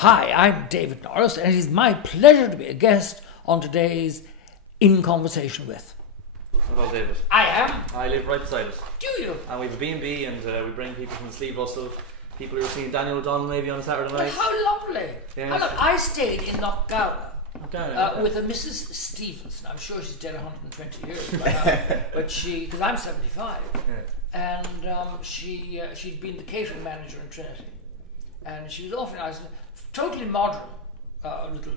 Hi, I'm David Norris, and it is my pleasure to be a guest on today's In Conversation With. Hello, David. I am. I live right beside us. Do you? And we have a B&B, and we bring people from the Sleeve Bustle. People who are seeing Daniel O'Donnell maybe on a Saturday night. How lovely. Yeah. I stayed in Knockgown Okay. with a Mrs. Stevenson. I'm sure she's dead 120 years by now. But because I'm 75. Yeah. And she'd been the catering manager in Trinity. And she was awfully nice. Totally modern, little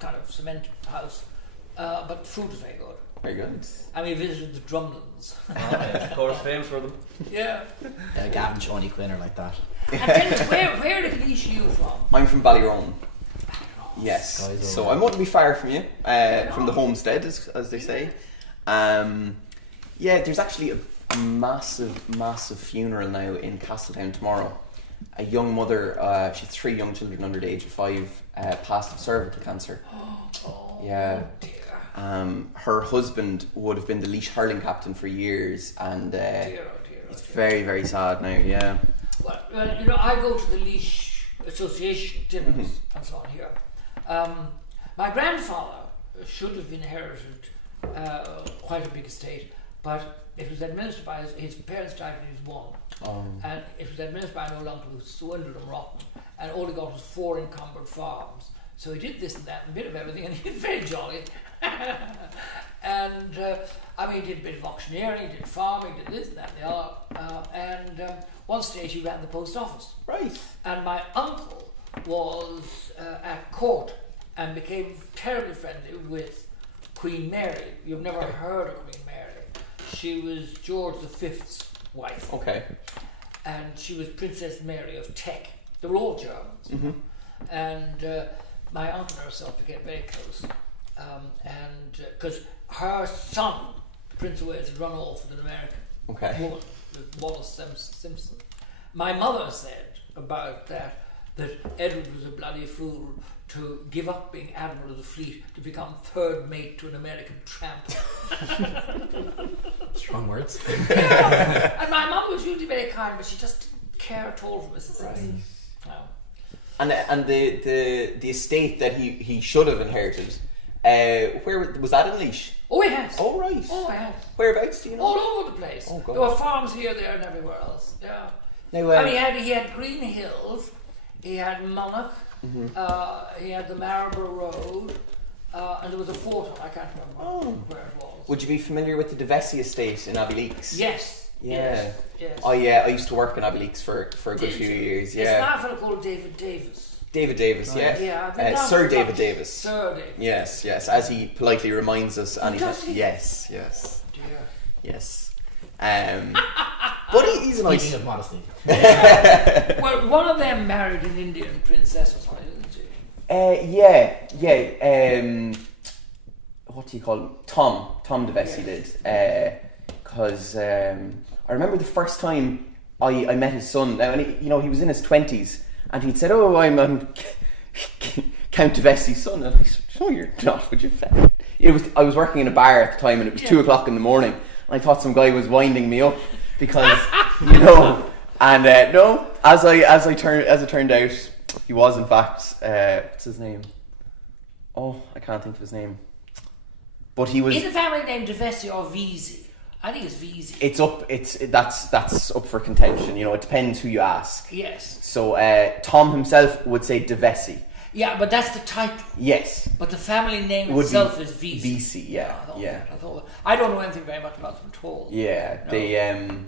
kind of cement house. But the food was very good. Very good. And we visited the Drumlins. Of course, famous for them. Yeah. Gavin, Shawnee Quinn are like that. And tell us, where did Laois you from? I'm from Ballyrone. Yes. So I wouldn't be far from you, from the homestead, as they say. Yeah, there's actually a massive funeral now in Castletown tomorrow. A young mother, she has 3 young children under the age of 5, passed of cervical cancer. Oh, Yeah. dear. Her husband would have been the Laois hurling captain for years, and Dear. it's very, very sad now. Yeah. Well, I go to the Laois Association dinners and so on here. My grandfather should have inherited quite a big estate, but it was administered by his parents died when he was 1, and it was administered by an old uncle who swindled and rotten, and all he got was 4 encumbered farms. So he did this and that, and a bit of everything, and he was very jolly. And he did a bit of auctioneering, he did farming, did this and that and the other. And one stage he ran the post office. Right. And my uncle was at court and became terribly friendly with Queen Mary. You've never heard of Queen Mary. She was George V's wife. Okay. And she was Princess Mary of Teck. They were all Germans. Mm-hmm. And my aunt and herself became very close. And because her son, the Prince of Wales, had run off with an American woman, Wallace Simpson. My mother said about that Edward was a bloody fool to give up being Admiral of the Fleet to become third mate to an American tramp. Strong words. Yeah. And my mother was usually very kind, but she just didn't care at all for Mrs. Simpson. No. And the estate that he should have inherited, where was that in Laois? Oh, yes. Oh, right. Oh, yes. Whereabouts do you know? All over the place. Oh, God. There were farms here, there, and everywhere else. Yeah. Now, He had Green Hills, he had Monarch, he had the Marlborough Road, and there was a fourth one, I can't remember where it was. would you be familiar with the Devessi estate in Abbeyleix? Yes. Yeah. Yes. Oh yeah, I used to work in Abbeyleix for a good few years. It's Yeah. now a fellow called David Davis. David Davis, yeah. Yeah. Sir David Davis. Sir David. Yes, as he politely reminds us. Does he? Yes. Dear. Yes. But he's a nice. Speaking of modesty. Well, one of them married an Indian princess or something, didn't she? Yeah. What do you call him? Tom Devessi did. Because I remember the first time I met his son. Now, and he was in his 20s, and he'd said, "Oh, I'm Count Devessi's son." And I said, "No, you're not. Would you?" I was working in a bar at the time, and it was 2:00 in the morning. And I thought some guy was winding me up because And no, as it turned out, he was in fact what's his name? Oh, I can't think of his name. But he was. Is the family name Devessi or Veazey? I think it's Veazey. That's up for contention. It depends who you ask. Yes. So Tom himself would say Devessi. Yeah, but that's the title. Yes. But the family name Would itself is Veazey. Veazey, yeah. I don't know anything very much about them at all. Yeah, no.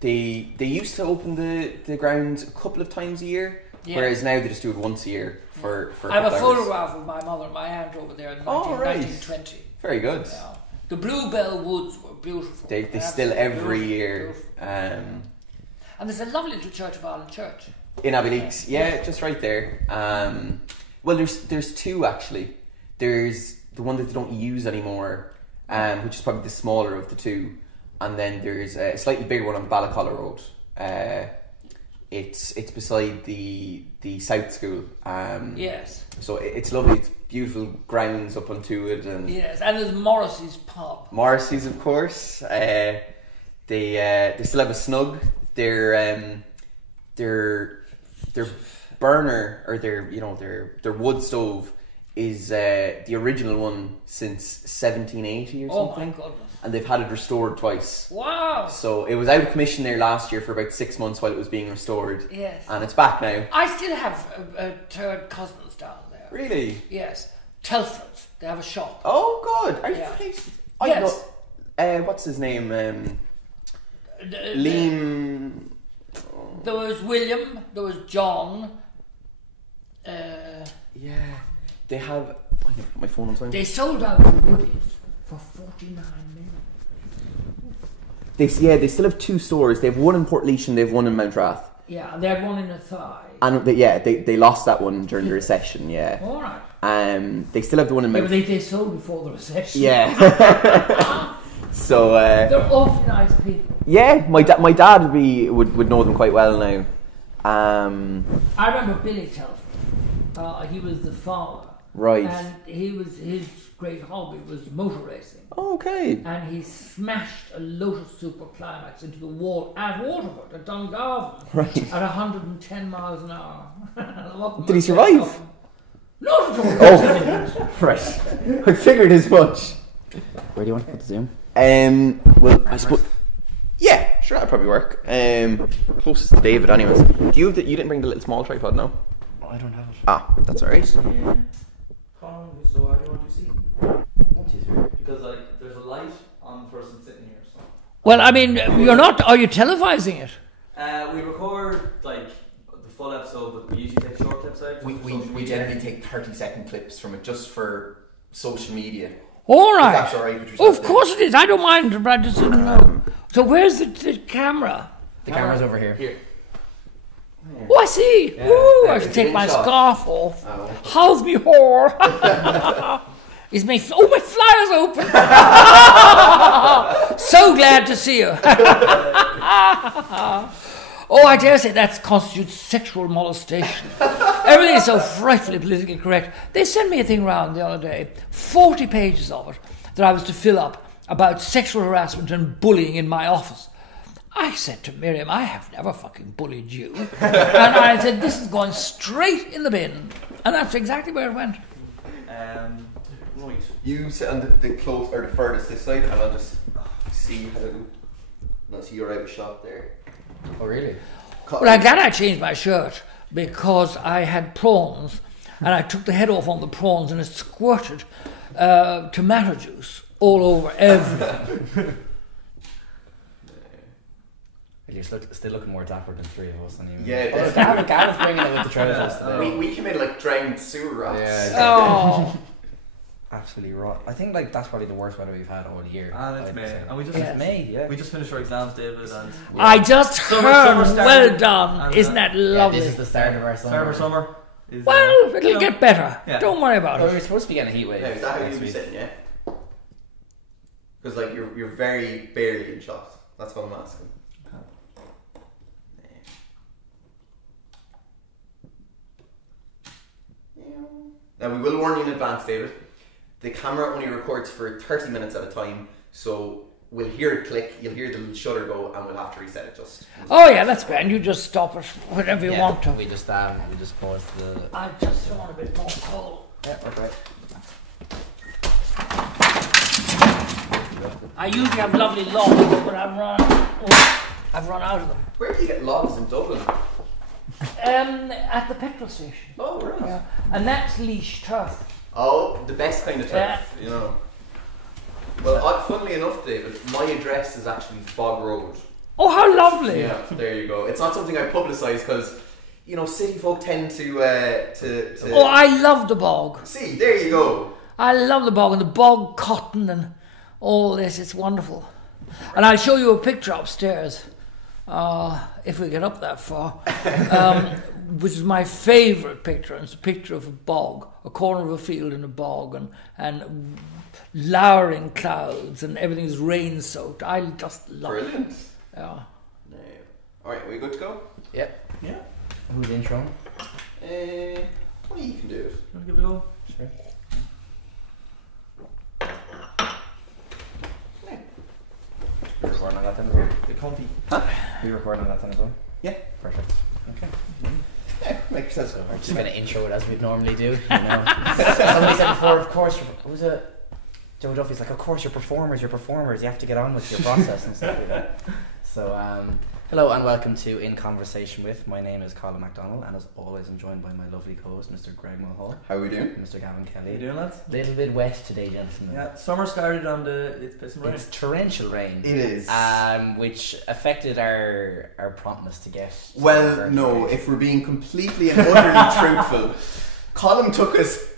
They used to open the grounds a couple of times a year, whereas now they just do it once a year for I have a couple hours. photograph of my mother and my aunt over there in 1920. Very good. Yeah. The Bluebell Woods were beautiful. They still every year. And there's a lovely little Church of Ireland church. In Abbeyleix, just right there. Well, there's 2 actually. There's the one that they don't use anymore, which is probably the smaller of the 2, and then there's a slightly bigger one on Balacolla Road. It's beside the South School. Yes. So it's lovely. It's beautiful grounds up onto it, and yes, and there's Morrissey's pub. Morrissey's, of course. They still have a snug. They're burner or their wood stove is the original one since 1780 or something. Oh my goodness. And they've had it restored twice. Wow. So it was out of commission there last year for about 6 months while it was being restored. Yes. And it's back now. I still have third cousins down there. Really? Yes. Telfords. They have a shop. Oh, good. Are you pleased? Yes. What's his name? Liam. There was William. There was John. Yeah. They have. I never put my phone on time. They sold out the Woodies for 49 million. They still have 2 stores. They have one in Portlaoise and they have one in Mountrath. Yeah, and they had one in Athy. And they lost that one during the recession. Yeah. All right. They still have the one in Yeah, but Mountrath. they sold before the recession. Yeah. So. They're awfully nice people. Yeah, my dad would know them quite well now. I remember Billy Telford. He was the father. Right. And his great hobby was motor racing. Okay. And he smashed a Lotus Super Climax into the wall at Waterford, at Dungarvan, Right. at 110 miles an hour. Did he survive? Not at all. Oh, right. I figured as much. Where do you want to put the Zoom? Well, I suppose. Yeah, sure, that'd probably work. Closest to David, anyways. You didn't bring the little small tripod, no? I don't have it. Ah, that's alright. So how do you want to see? Because there's a light on the person sitting here. So. Well, I mean, you're not. Are you televising it? We record the full episode, but we usually take short clips out. We generally take 30-second clips from it just for social media. All right. That's alright with Of course it is. I don't mind. But I just didn't know. So where's the camera? The camera's over here. Here. Oh, I see. Yeah, Ooh, I it's should a take good my shot. scarf off. Oh. How's me whore? My flyer's open. So glad to see you. Oh, I dare say that constitutes sexual molestation. Everything is so frightfully politically correct. They sent me a thing round the other day, 40 pages of it, that I was to fill up about sexual harassment and bullying in my office. I said to Miriam, I have never fucking bullied you. And I said, this is going straight in the bin. And that's exactly where it went. Right. You sit on the close or the furthest this side, and I'll just see how. No, so you're out of shot there. Oh, really? Well, I'm glad I changed my shirt because I had prawns and I took the head off on the prawns and it squirted tomato juice all over everything. You're still looking more dapper than 3 of us. Anyway. Yeah, Gareth bringing it with the trousers today. we came in like drowned sewer rats. Yeah. Oh, Absolutely rot. I think that's probably the worst weather we've had all year. And it's I'd May. say. And we just Yes. May, yeah. we just finished our exams, David, and I just Summer heard. started, Well done. and, Isn't that Yeah, lovely? this is the start of our summer. summer is Well, it'll get better. Yeah. Don't worry about Well, it. we're supposed to be getting a heat wave. Yeah, is that how next you be week. sitting? Yeah. Because like you're very barely in shot. That's what I'm asking. Now we will warn you in advance, David. The camera only records for 30 minutes at a time, so we'll hear it click, you'll hear the little shutter go, and we'll have to reset it just. Oh yeah, that's grand. You just stop it whenever you Yeah, want to. We just pause the. I just want a bit more coal. Yeah, okay. I usually have lovely logs, but I've run out of them. Where do you get logs in Dublin? At the petrol station. Oh, right. Yeah. And that's leash turf. Oh, the best kind of turf, Yeah. you know. Well, funnily enough, David, my address is actually Bog Road. Oh, how lovely! Yeah, there you go. It's not something I publicise because, you know, city folk tend to. Oh, I love the bog. See, there you go. I love the bog and the bog cotton and all this. It's wonderful. And I'll show you a picture upstairs, if we get up that far, which is my favourite picture. It's a picture of a bog, a corner of a field in a bog, and lowering clouds, and everything's rain-soaked. I just love Brilliant. it. Yeah. No. Alright, are we good to go? Yep. Yeah. Who's intro? Well, you can do it. Want to give it a go? Sure. We recording on that then as well? Get comfy. We recording on that then as well? Yeah. Perfect. Okay. Yeah, Make yourselves We're just going to intro it as we'd normally do. You know? Somebody said before, of course, Joe Duffy's like, of course, you're performers. You have to get on with your process and stuff like that. So, hello and welcome to In Conversation With. My name is Colin MacDonald, and as always, I'm joined by my lovely co-host, Mr. Greg Mulhall. How are we doing? Mr. Gavin Kelly. How you doing, lads? A little bit wet today, gentlemen. Yeah, summer started on it's pissing rain. It's torrential rain. It is. Which affected our promptness to get... Well, no, if we're being completely and utterly truthful, Colin took us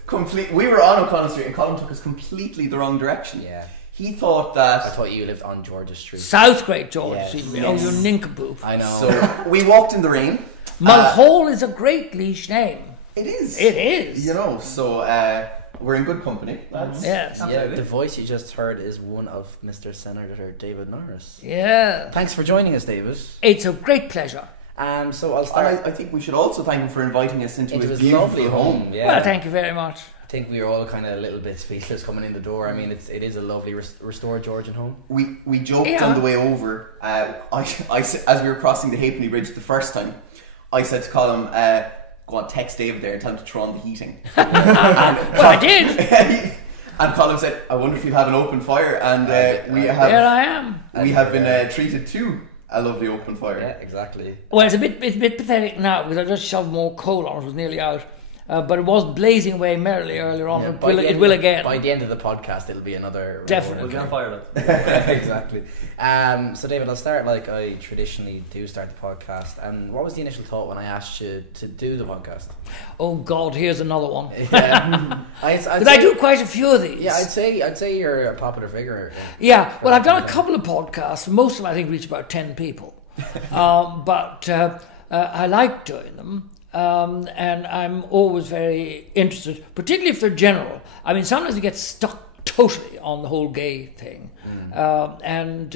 we were on O'Connell Street and Colin took us completely the wrong direction. Yeah. He thought that... I thought you lived on Georgia Street. South Great Georgia Yes. Street. Yes. Oh, you nincompoop. I know. So we walked in the rain. Mulhall is a great Laois name. It is. It is. You know, so we're in good company, lads. Yes. Yeah, Absolutely. the voice you just heard is one of Mr. Senator David Norris. Yeah. Thanks for joining us, David. It's a great pleasure. So I'll And start. I think we should also thank him for inviting us into his his beautiful lovely home. Yeah. Well, thank you very much. I think we were all kind of a little bit speechless coming in the door. I mean, it is a lovely restored Georgian home. We joked Yeah. on the way over. As we were crossing the Halfpenny Bridge the first time, I said to Colin, "Go on, text David there and tell him to turn on the heating." Well, I did. And Colin said, "I wonder if you'll have an open fire." And we Here have I am. been treated to a lovely open fire. Yeah, exactly. Well, it's a bit pathetic now because I just shoved more coal on it. It was nearly out. But it was blazing away merrily earlier on. Yeah, It will again. By the end of the podcast, it'll be another. Definitely. We'll get on fire, lads. Exactly. So, David, I'll start like I traditionally do start the podcast. And what was the initial thought when I asked you to do the podcast? Oh God, here's another one. Yeah. Did I do quite a few of these? Yeah, I'd say you're a popular figure. Yeah, well, I've done a couple of podcasts. Most of them, I think, reach about 10 people. But I like doing them. And I'm always very interested, particularly if they're general. I mean, sometimes you get stuck totally on the whole gay thing. And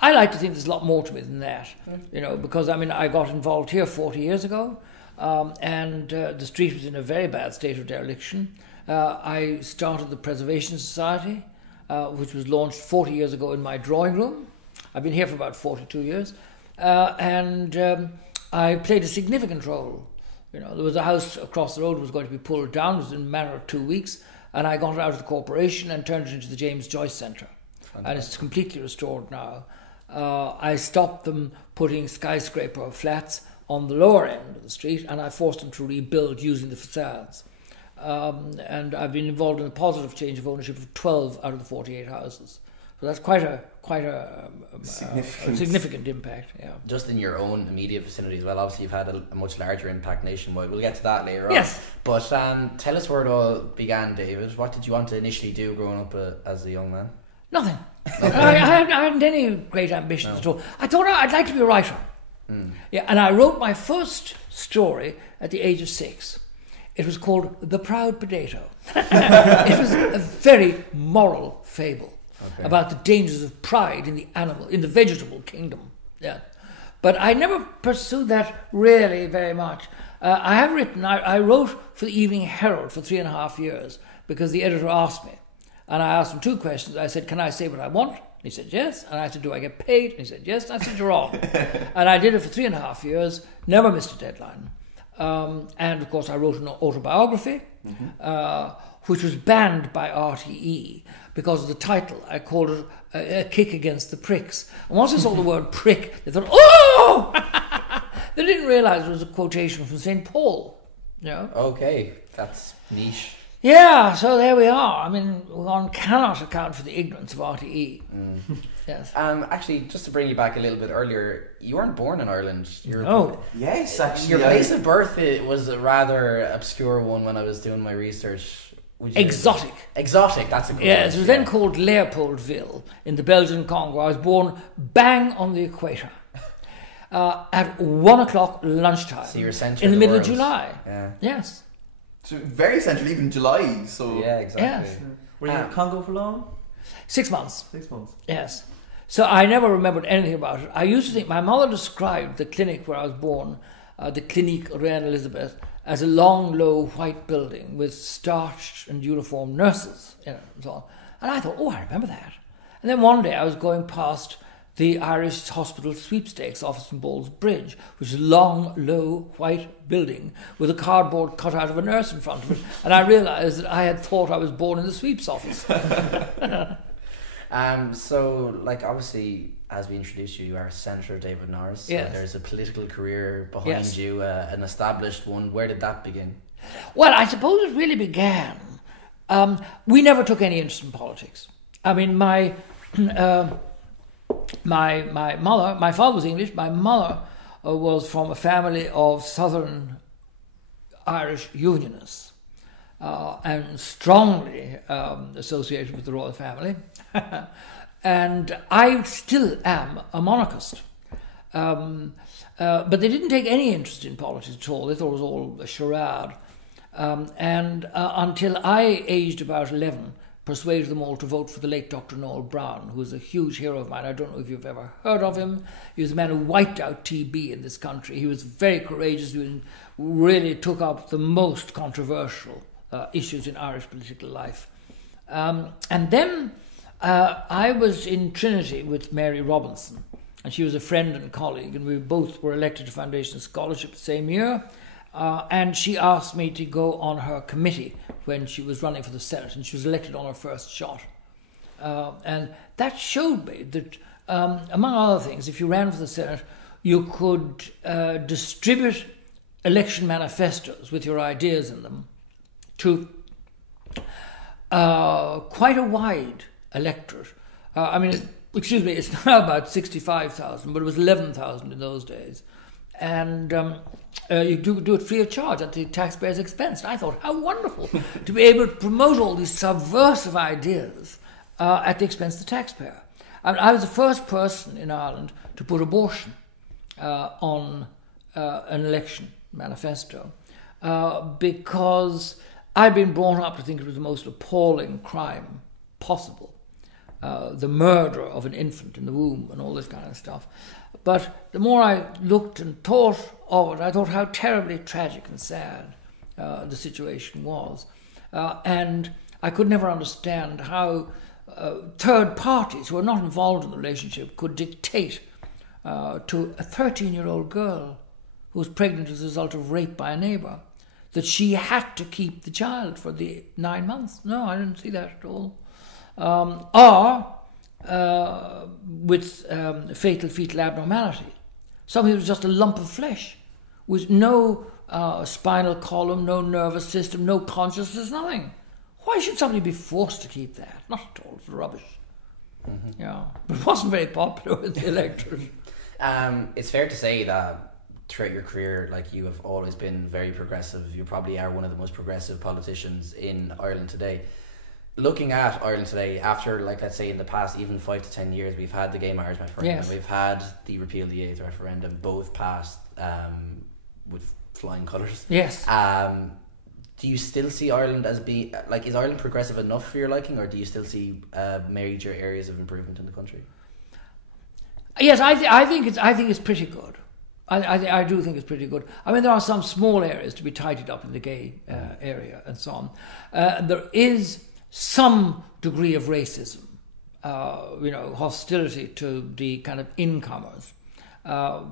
I like to think there's a lot more to it than that, you know, because, I mean, I got involved here 40 years ago, and the street was in a very bad state of dereliction. I started the Preservation Society, which was launched 40 years ago in my drawing room. I've been here for about 42 years. And I played a significant role. You know, there was a house across the road was going to be pulled down. It was in a matter of 2 weeks. And I got it out of the corporation and turned it into the James Joyce Centre. And it's completely restored now. I stopped them putting skyscraper flats on the lower end of the street, and I forced them to rebuild using the facades. And I've been involved in a positive change of ownership of 12 out of the 48 houses. So that's quite a significant impact. Yeah. Just in your own immediate vicinity as well. Obviously, you've had a much larger impact nationwide. We'll get to that later on. Yes. But tell us where it all began, David. What did you want to initially do growing up as a young man? Nothing. I hadn't any great ambitions at all. I thought I'd like to be a writer. Yeah, and I wrote my first story at the age of 6. It was called The Proud Potato. It was a very moral fable. Okay. About the dangers of pride in the vegetable kingdom. Yeah, but I never pursued that really very much. I wrote for the Evening Herald for 3.5 years because the editor asked me, and I asked him 2 questions. I said, "Can I say what I want?" And he said, "Yes." And I said, "Do I get paid?" And he said, "Yes." And I said, "You're on." And I did it for 3.5 years. Never missed a deadline. And of course, I wrote an autobiography, which was banned by RTE. Because of the title, I called it a kick against the pricks. And once they saw the word prick, they thought, "Oh!" They didn't realise it was a quotation from St. Paul. You know? Okay, that's niche. Yeah, so there we are. I mean, one cannot account for the ignorance of RTE. Yes. Actually, just to bring you back a little bit earlier, you weren't born in Ireland. No. Yes, actually. Your place of birth was a rather obscure one when I was doing my research. Exotic. Exotic, that's a good Yes, word. it was then called Leopoldville in the Belgian Congo. I was born bang on the equator at 1 o'clock lunchtime. So you're central in the middle of world. July. Yeah. Yes. So very central, even July. So Yeah, exactly. Yes. Were you in Congo for long? 6 months. 6 months. Yes. So I never remembered anything about it. I used to think, my mother described the clinic where I was born, the Clinique Reine Elizabeth, as a long, low, white building with starched and uniformed nurses in it and so on. And I thought, oh, I remember that. And then one day I was going past the Irish Hospital Sweepstakes office in Ball's Bridge, which is a long, low, white building with a cardboard cutout of a nurse in front of it. And I realised that I had thought I was born in the sweeps office. So, like, obviously, as we introduced you, you are Senator David Norris. So yes. There's a political career behind yes. you, an established one. Where did that begin? Well, I suppose it really began. We never took any interest in politics. I mean, my mother, my father was English, my mother was from a family of Southern Irish Unionists and strongly associated with the royal family. And I still am a monarchist. But they didn't take any interest in politics at all. They thought it was all a charade. Until I, aged about 11, persuaded them all to vote for the late Dr. Noel Brown, who was a huge hero of mine. I don't know if you've ever heard of him. He was a man who wiped out TB in this country. He was very courageous. He really took up the most controversial issues in Irish political life. And then I was in Trinity with Mary Robinson, and she was a friend and colleague, and we both were elected to Foundation Scholarship the same year. And she asked me to go on her committee when she was running for the Senate, and she was elected on her first shot. And that showed me that, among other things, if you ran for the Senate, you could distribute election manifestos with your ideas in them to quite a wide electorate. It's now about 65,000, but it was 11,000 in those days. And you do it free of charge at the taxpayer's expense. And I thought, how wonderful to be able to promote all these subversive ideas at the expense of the taxpayer. I was the first person in Ireland to put abortion on an election manifesto because I'd been brought up to think it was the most appalling crime possible. The murder of an infant in the womb and all this kind of stuff. But the more I looked and thought of it, I thought how terribly tragic and sad the situation was. And I could never understand how third parties who are not involved in the relationship could dictate to a 13-year-old girl who was pregnant as a result of rape by a neighbour that she had to keep the child for the 9 months. No, I didn't see that at all. With fatal fetal abnormality. Something that was just a lump of flesh with no spinal column, no nervous system, no consciousness, nothing. Why should somebody be forced to keep that? Not at all, it's rubbish. Mm-hmm. Yeah, but it wasn't very popular with the electorate. It's fair to say that throughout your career, like, you have always been very progressive. You probably are one of the most progressive politicians in Ireland today. Looking at Ireland today, after, like, let's say in the past even 5 to 10 years, we've had the gay marriage referendum, yes. We've had the repeal of the 8th referendum, both passed with flying colours. Yes. Do you still see Ireland as being, like, is Ireland progressive enough for your liking, or do you still see major areas of improvement in the country? Yes, I think it's pretty good. I do think it's pretty good. I mean, there are some small areas to be tidied up in the gay area and so on. There is some degree of racism, hostility to the kind of incomers,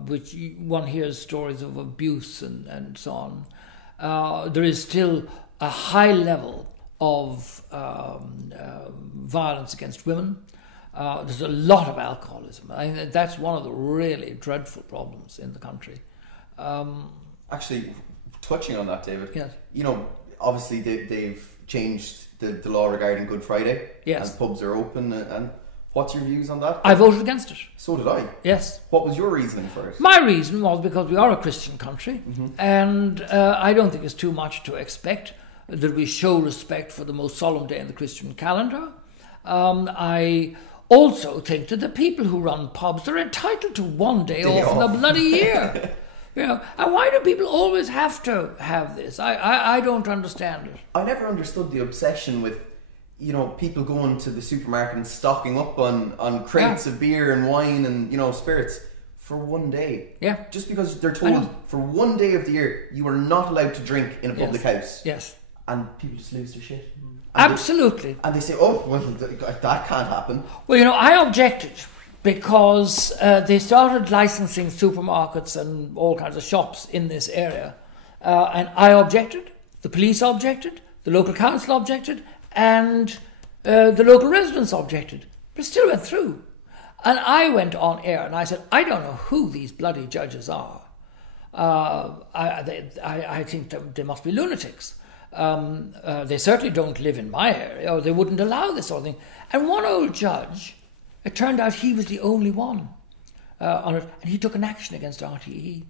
which one hears stories of abuse and so on. There is still a high level of violence against women. There's a lot of alcoholism. I think that's one of the really dreadful problems in the country. Actually, touching on that, David, yes. Obviously they've changed the law regarding Good Friday. Yes. And pubs are open. And what's your views on that? I voted against it. So did I. Yes. What was your reasoning for it? My reason was because we are a Christian country, mm-hmm. and I don't think it's too much to expect that we show respect for the most solemn day in the Christian calendar. I also think that the people who run pubs are entitled to one day off in a bloody year. And why do people always have to have this? I don't understand it. I never understood the obsession with, people going to the supermarket and stocking up on crates of beer and wine and, spirits for one day. Yeah. Just because they're told for one day of the year you are not allowed to drink in a public house. Yes. And people just lose their shit. Absolutely. And they say, that can't happen. Well, I objected because they started licensing supermarkets and all kinds of shops in this area. And I objected, the police objected, the local council objected, and the local residents objected. But it still went through. And I went on air and I said, I don't know who these bloody judges are. I think they must be lunatics. They certainly don't live in my area, or they wouldn't allow this sort of thing. And one old judge, it turned out he was the only one on it, and he took an action against RTE.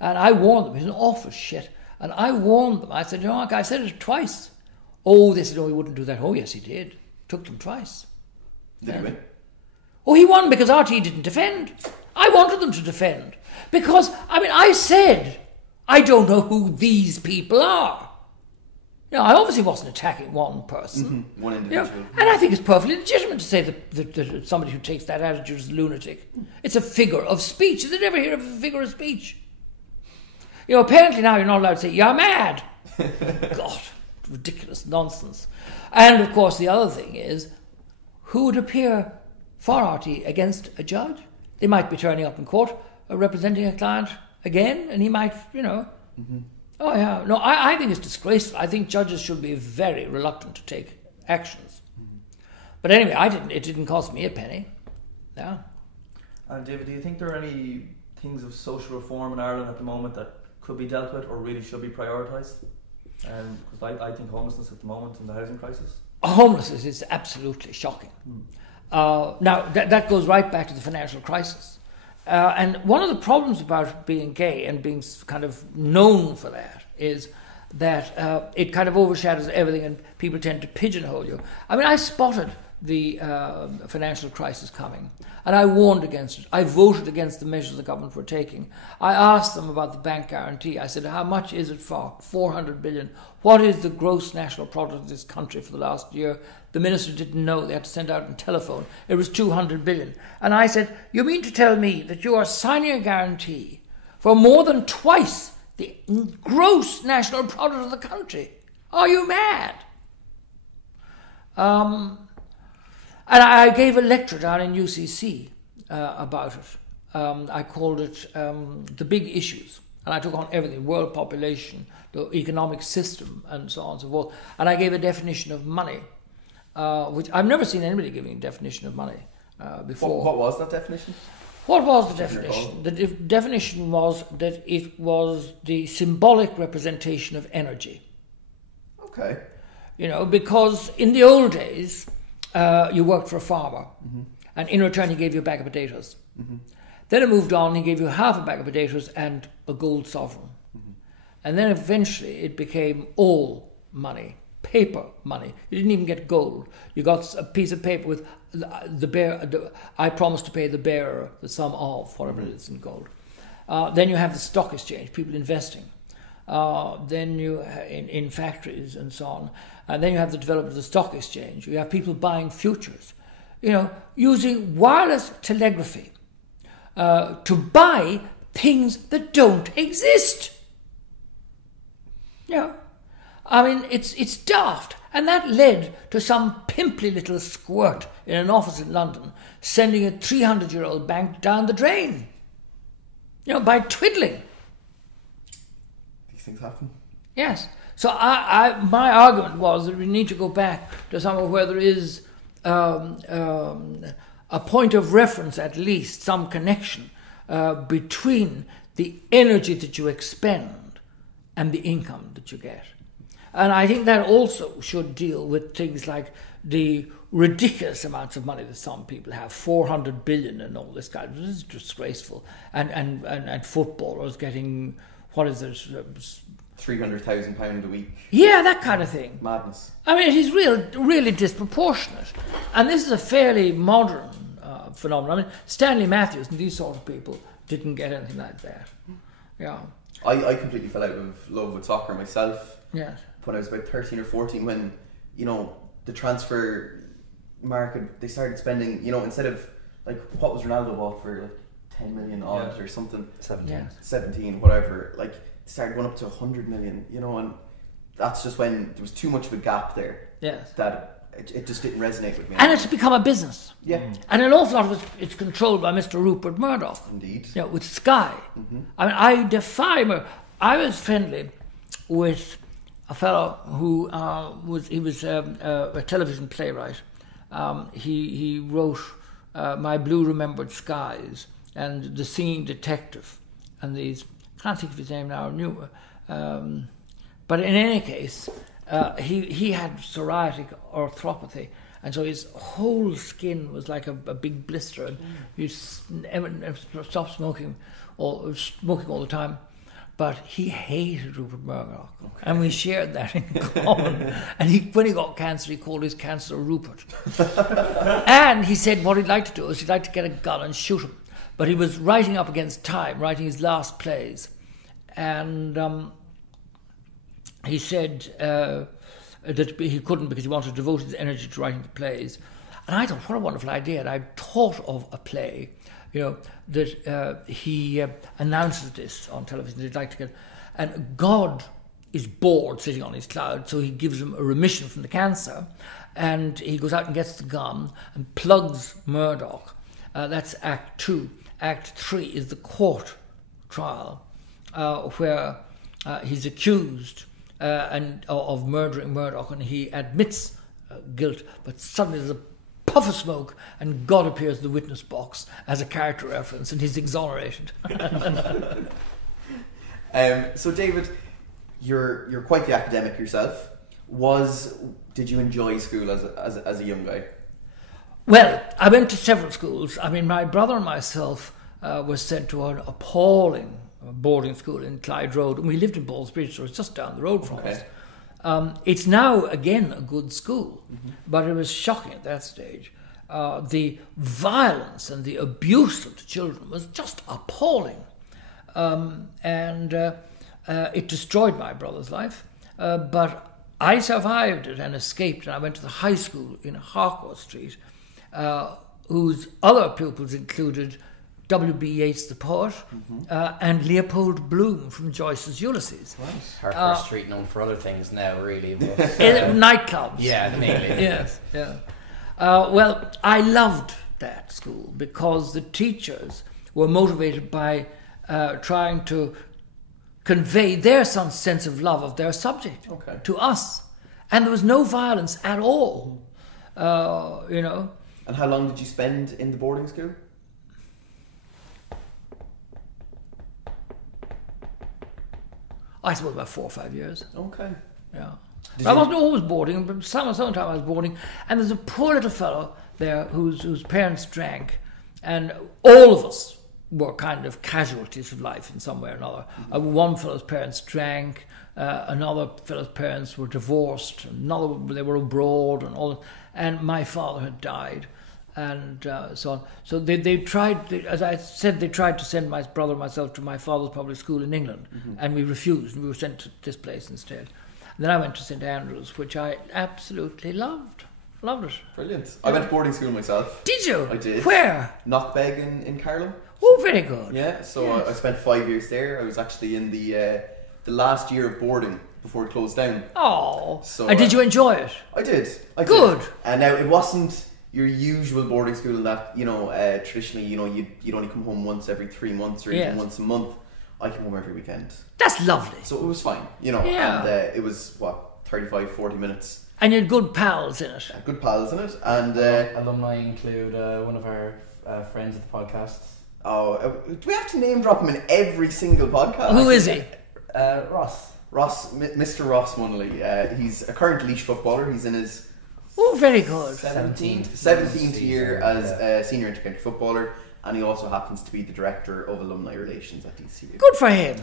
And I warned them, it was an awful shit. And I warned them, I said, you know, I said it twice. Oh, they said, oh, he wouldn't do that. Oh, yes, he did. Took them twice. Did he win? Oh, he won because RTE didn't defend. I wanted them to defend. Because, I mean, I said, I don't know who these people are. You know, I obviously wasn't attacking one person. Mm-hmm. One individual. You know, and I think it's perfectly legitimate to say that somebody who takes that attitude is a lunatic. It's a figure of speech. Did you ever hear of a figure of speech? You know, apparently now you're not allowed to say, you're mad. God, ridiculous nonsense. And, of course, the other thing is, who would appear for RTE against a judge? They might be turning up in court representing a client again, and he might, you know... Mm-hmm. Oh, yeah. No, I think it's disgraceful. I think judges should be very reluctant to take actions. Mm-hmm. But anyway, it didn't cost me a penny. Yeah. And David, do you think there are any things of social reform in Ireland at the moment that could be dealt with or really should be prioritised? Because I think homelessness at the moment and the housing crisis. Homelessness is absolutely shocking. Now, that goes right back to the financial crisis. And one of the problems about being gay and being kind of known for that is that it kind of overshadows everything and people tend to pigeonhole you. I mean, I spotted the financial crisis coming and I warned against it. I voted against the measures the government were taking. I asked them about the bank guarantee. I said, how much is it for? 400 billion. What is the gross national product of this country for the last year? The minister didn't know. They had to send out a telephone. It was 200 billion. And I said, you mean to tell me that you are signing a guarantee for more than twice the gross national product of the country? Are you mad? And I gave a lecture down in UCC about it. I called it The Big Issues. And I took on everything, world population, the economic system, and so on and so forth. And I gave a definition of money, which I've never seen anybody giving a definition of money before. What was that definition? What was the definition? The definition was that it was the symbolic representation of energy. Okay. You know, because in the old days, you worked for a farmer, mm-hmm. and in return he gave you a bag of potatoes. Mm-hmm. Then it moved on, he gave you half a bag of potatoes and a gold sovereign. Mm-hmm. And then eventually it became all money, paper money. You didn't even get gold. You got a piece of paper with I promised to pay the bearer the sum of, whatever it is in gold. Then you have the stock exchange, people investing. Then you in factories and so on. And then you have the development of the stock exchange. You have people buying futures, you know, using wireless telegraphy to buy things that don't exist. You know, I mean, it's daft. And that led to some pimply little squirt in an office in London sending a 300-year-old bank down the drain, you know, by twiddling. These things happen. Yes. So my argument was that we need to go back to somewhere where there is a point of reference, at least, some connection between the energy that you expend and the income that you get. And I think that also should deal with things like the ridiculous amounts of money that some people have, 400 billion and all this kind of, this is disgraceful. And footballers getting, what is it, £300,000 a week. Yeah, that kind of thing. Madness. I mean, it is really disproportionate. And this is a fairly modern phenomenon. I mean, Stanley Matthews and these sort of people didn't get anything like that. Yeah. I completely fell out of love with soccer myself. Yes. When I was about 13 or 14, when, you know, the transfer market, they started spending, you know, instead of, like, what was Ronaldo bought for, like, 10 million odd or something? 17. Yeah. 17, whatever. Like, it started going up to 100 million, you know, and that's just when there was too much of a gap there. Yes. That it just didn't resonate with me. And it's become a business. Yeah. And an awful lot of it's controlled by Mr. Rupert Murdoch. Indeed. You know, with Sky. I mean, I defy I was friendly with a fellow who was a television playwright. He wrote My Blue Remembered Skies and The Singing Detective and these. I can't think of his name now. But in any case, he had psoriatic arthropathy, and so his whole skin was like a big blister, and he stopped smoking all the time. But he hated Rupert Murdoch, and we shared that in common. And when he got cancer, he called his cancer Rupert. And he said what he'd like to do is he'd like to get a gun and shoot him. But he was writing up against time, writing his last plays. And he said that he couldn't because he wanted to devote his energy to writing the plays. And I thought, what a wonderful idea. And I thought of a play, that he announces this on television. He'd like to get, and God is bored sitting on his cloud, so he gives him a remission from the cancer, and he goes out and gets the gun and plugs Murdoch. That's Act 2. Act 3 is the court trial, where he's accused of murdering Murdoch, and he admits guilt, but suddenly there's a puff of smoke and God appears in the witness box as a character reference, and he's exonerated. So David, you're quite the academic yourself. Did you enjoy school as a young guy? Well, I went to several schools. I mean, my brother and myself were sent to an appalling boarding school in Clyde Road, and we lived in Ballsbridge, so it's just down the road from us. It's now, again, a good school, but it was shocking at that stage. The violence and the abuse of the children was just appalling. And it destroyed my brother's life. But I survived it and escaped, and I went to the high school in Harcourt Street, whose other pupils included W.B. Yeats, the poet, and Leopold Bloom from Joyce's Ulysses. Harcourt Street, known for other things now, really. But, nightclubs. Yeah, mainly. Yes, yeah. Well, I loved that school because the teachers were motivated by trying to convey their sense of love of their subject to us. And there was no violence at all, And how long did you spend in the boarding school? I suppose about 4 or 5 years. Okay. Yeah. I wasn't always boarding, but sometime I was boarding. And there's a poor little fellow there whose parents drank, and all of us were kind of casualties of life in some way or another. One fellow's parents drank, another fellow's parents were divorced, they were abroad, and all. And my father had died, and so on. So they tried, as I said, they tried to send my brother and myself to my father's public school in England, and we refused. We were sent to this place instead. And then I went to St Andrews, which I absolutely loved. Loved it. Brilliant. I went to boarding school myself. Did you? I did. Where? Knockbeg in Carlow. Oh, very good. Yeah, so Yes. I spent 5 years there. I was actually in the last year of boarding before it closed down. Oh. So, and did you enjoy it? I did. Good. And now it wasn't your usual boarding school in that, traditionally, you'd only come home once every 3 months or even once a month. I came home every weekend. That's lovely. So it was fine, Yeah. And it was, 35, 40 minutes. And you had good pals in it. Good pals in it. And alumni include one of our friends of the podcast. do we have to name drop him in every single podcast? Who is he? Ross. Mr. Ross Munnelly. He's a current Laois footballer. He's in his very good. 17th year as a senior intercounty footballer, and he also happens to be the director of alumni relations at DCU. Good for him.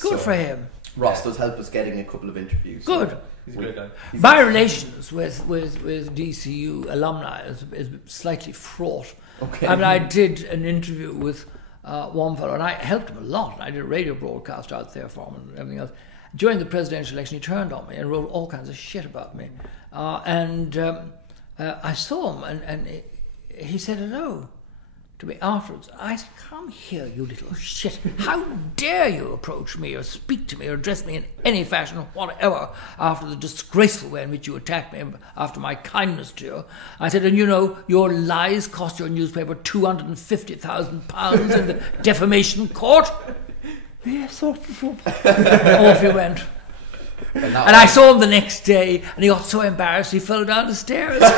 Good for him. Ross does help us getting a couple of interviews. Good. So He's a great guy. My relations with DCU alumni is slightly fraught. Okay. I mean, I did an interview with one fellow, and I helped him a lot. I did a radio broadcast out there for him and everything else. During the presidential election, he turned on me and wrote all kinds of shit about me. I saw him, and he said hello to me afterwards. I said, "Come here, you little shit. How dare you approach me or speak to me or address me in any fashion whatever after the disgraceful way in which you attacked me after my kindness to you?" I said, "And you know, your lies cost your newspaper £250,000 in the defamation court." Yes, off he went. And I saw him the next day, and he got so embarrassed he fell down the stairs. That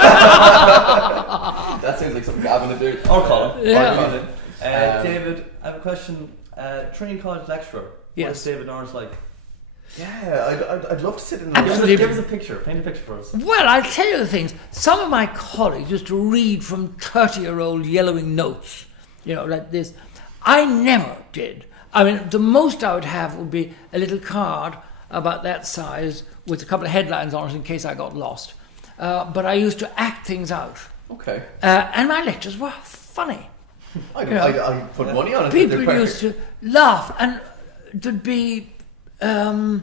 sounds like something Gavin would do. Or Colin. Yeah. David, I have a question. Trinity College lecturer. Yes. What is David Norris like? Yeah, I'd love to sit in Absolutely. Give us a picture. Paint a picture for us. Well, I'll tell you the things. Some of my colleagues used to read from 30-year-old yellowing notes, like this. I never did. I mean, the most I would have would be a little card about that size with a couple of headlines on it in case I got lost. But I used to act things out. Okay. And my lectures were funny. I put money on it. People used to laugh, and there'd be the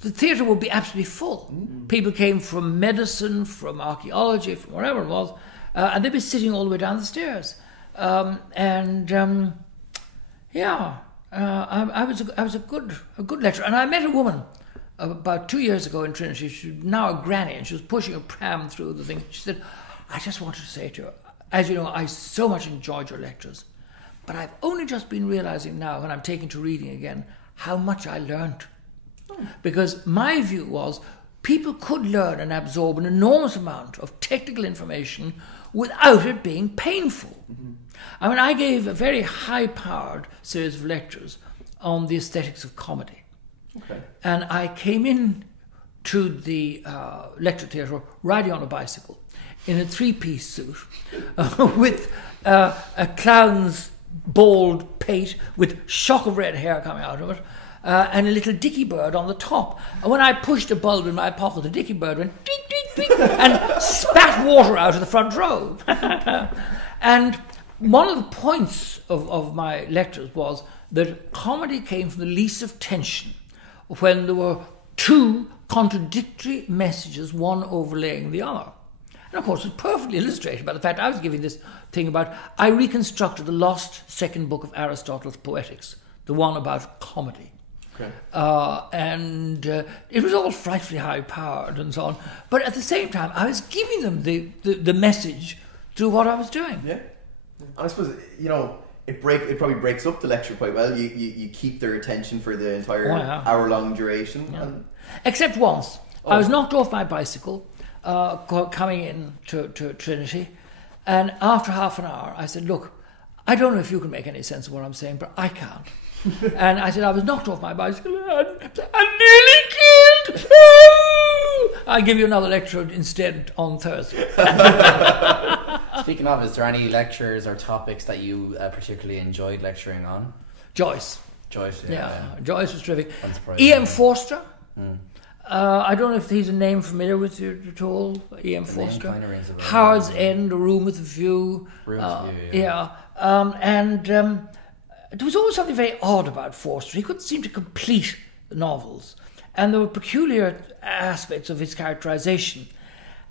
theatre would be absolutely full. People came from medicine, from archaeology, from wherever it was, and they'd be sitting all the way down the stairs. I was a good lecturer, and I met a woman about 2 years ago in Trinity. She's now a granny, and she was pushing a pram through the thing. She said, "I just wanted to say to you, as you know, I so much enjoyed your lectures, but I've only just been realising now, when I'm taking to reading again, how much I learnt. Because my view was people could learn and absorb an enormous amount of technical information without it being painful." I mean, I gave a very high-powered series of lectures on the aesthetics of comedy. Okay. And I came in to the lecture theatre riding on a bicycle in a three-piece suit with a clown's bald pate with shock of red hair coming out of it and a little dicky bird on the top. And when I pushed a bulb in my pocket, the dicky bird went tweet, tweet, tweet, and spat water out of the front row. And one of the points of my lectures was that comedy came from the least of tension when there were two contradictory messages, one overlaying the other. And of course, it's perfectly illustrated by the fact I was giving this thing about, I reconstructed the lost second book of Aristotle's Poetics, the one about comedy. Okay. It was all frightfully high-powered and so on. But at the same time, I was giving them the message through what I was doing. Yeah. And I suppose, it probably breaks up the lecture quite well. You keep their attention for the entire hour-long duration. Yeah. And except once. I was knocked off my bicycle coming in to Trinity, and after half an hour I said, "Look, I don't know if you can make any sense of what I'm saying, but I can't." And I said, "I was knocked off my bicycle and nearly killed. I'll give you another lecture instead on Thursday." Speaking of, is there any lectures or topics that you particularly enjoyed lecturing on? Joyce. Yeah. Joyce was terrific. Unsurprising. E.M. Forster. I don't know if he's a name familiar with you at all. E.M. Forster. Howard's End, A Room with a View. There was always something very odd about Forster. He couldn't seem to complete the novels, and there were peculiar aspects of his characterization.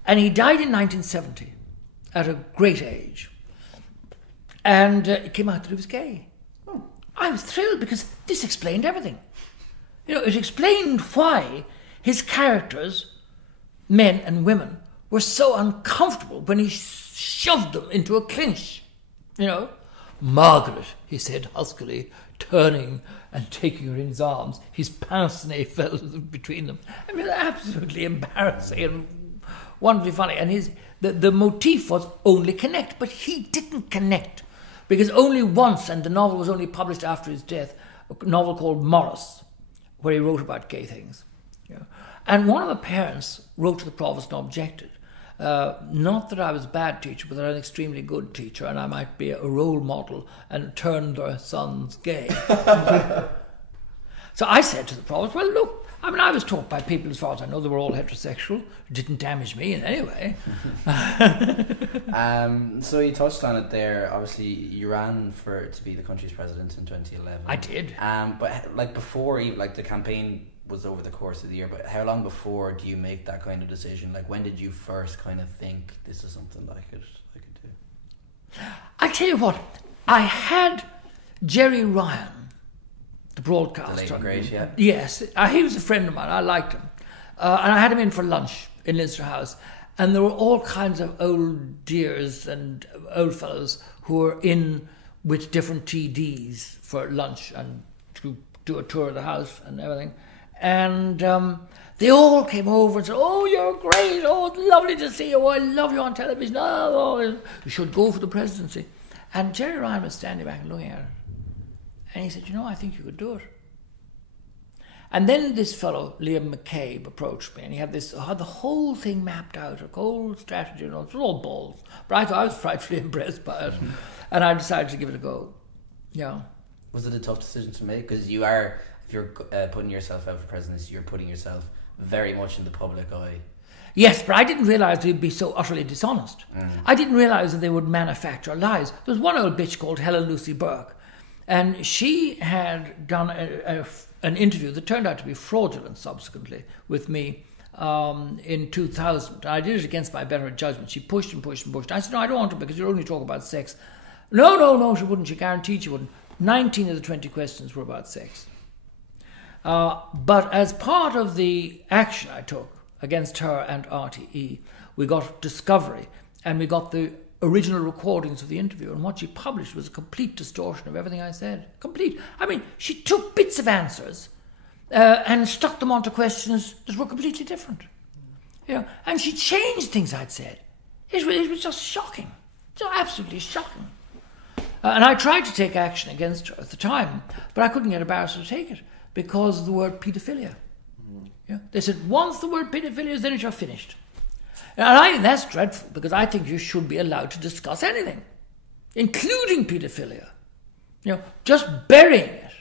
And he died in 1970 at a great age, and it came out that he was gay. I was thrilled because this explained everything. It explained why his characters, men and women, were so uncomfortable when he shoved them into a clinch. "Margaret," he said huskily, turning and taking her in his arms. His pince-nez fell between them. I mean, absolutely embarrassing and wonderfully funny. And the motif was only connect, but he didn't connect. Because only once, and the novel was only published after his death, a novel called Morris, where he wrote about gay things. And one of the parents wrote to the provost and objected. Not that I was a bad teacher, but that I was an extremely good teacher, and I might be a role model and turn their sons gay. So I said to the provost, "Well, look, I mean, I was taught by people, as far as I know, they were all heterosexual. It didn't damage me in any way." So you touched on it there. Obviously, you ran to be the country's president in 2011. I did. But before, the campaign was over the course of the year. But how long before do you make that kind of decision? When did you first kind of think this is something that I could do? I tell you what, I had Jerry Ryan, the broadcaster. The late great, yeah. Yes, he was a friend of mine. I liked him. And I had him in for lunch in Leinster House. And there were all kinds of old dears and old fellows who were in with different TDs for lunch and to do a tour of the house and everything. And they all came over and said, "Oh, you're great. Oh, it's lovely to see you. Oh, I love you on television. Oh, you should go for the presidency." And Jerry Ryan was standing back and looking at it. And he said, "You know, I think you could do it." And then this fellow, Liam McCabe, approached me, and he had the whole thing mapped out, a whole strategy, and all. It was all balls. But I was frightfully impressed by it. And I decided to give it a go. Yeah. Was it a tough decision to make? Because you are, if you're putting yourself out for presidency, you're putting yourself very much in the public eye. Yes, but I didn't realise they'd be so utterly dishonest. I didn't realise that they would manufacture lies. There was one old bitch called Helen Lucy Burke, and she had done an interview that turned out to be fraudulent subsequently with me in 2000. I did it against my better judgment. She pushed and pushed and pushed. I said, "No, I don't want to, because you're only talking about sex." No, she wouldn't. She guaranteed she wouldn't. 19 of the 20 questions were about sex. But as part of the action I took against her and RTE, we got discovery, and we got the original recordings of the interview, and what she published was a complete distortion of everything I said. Complete. I mean, she took bits of answers and stuck them onto questions that were completely different. You know, and she changed things I'd said. It was just shocking. Just absolutely shocking. And I tried to take action against her at the time, but I couldn't get a barrister to take it because of the word paedophilia. Yeah? They said, once the word paedophilia is in it, you're finished. And I think that's dreadful, because I think you should be allowed to discuss anything, including paedophilia. You know, just burying it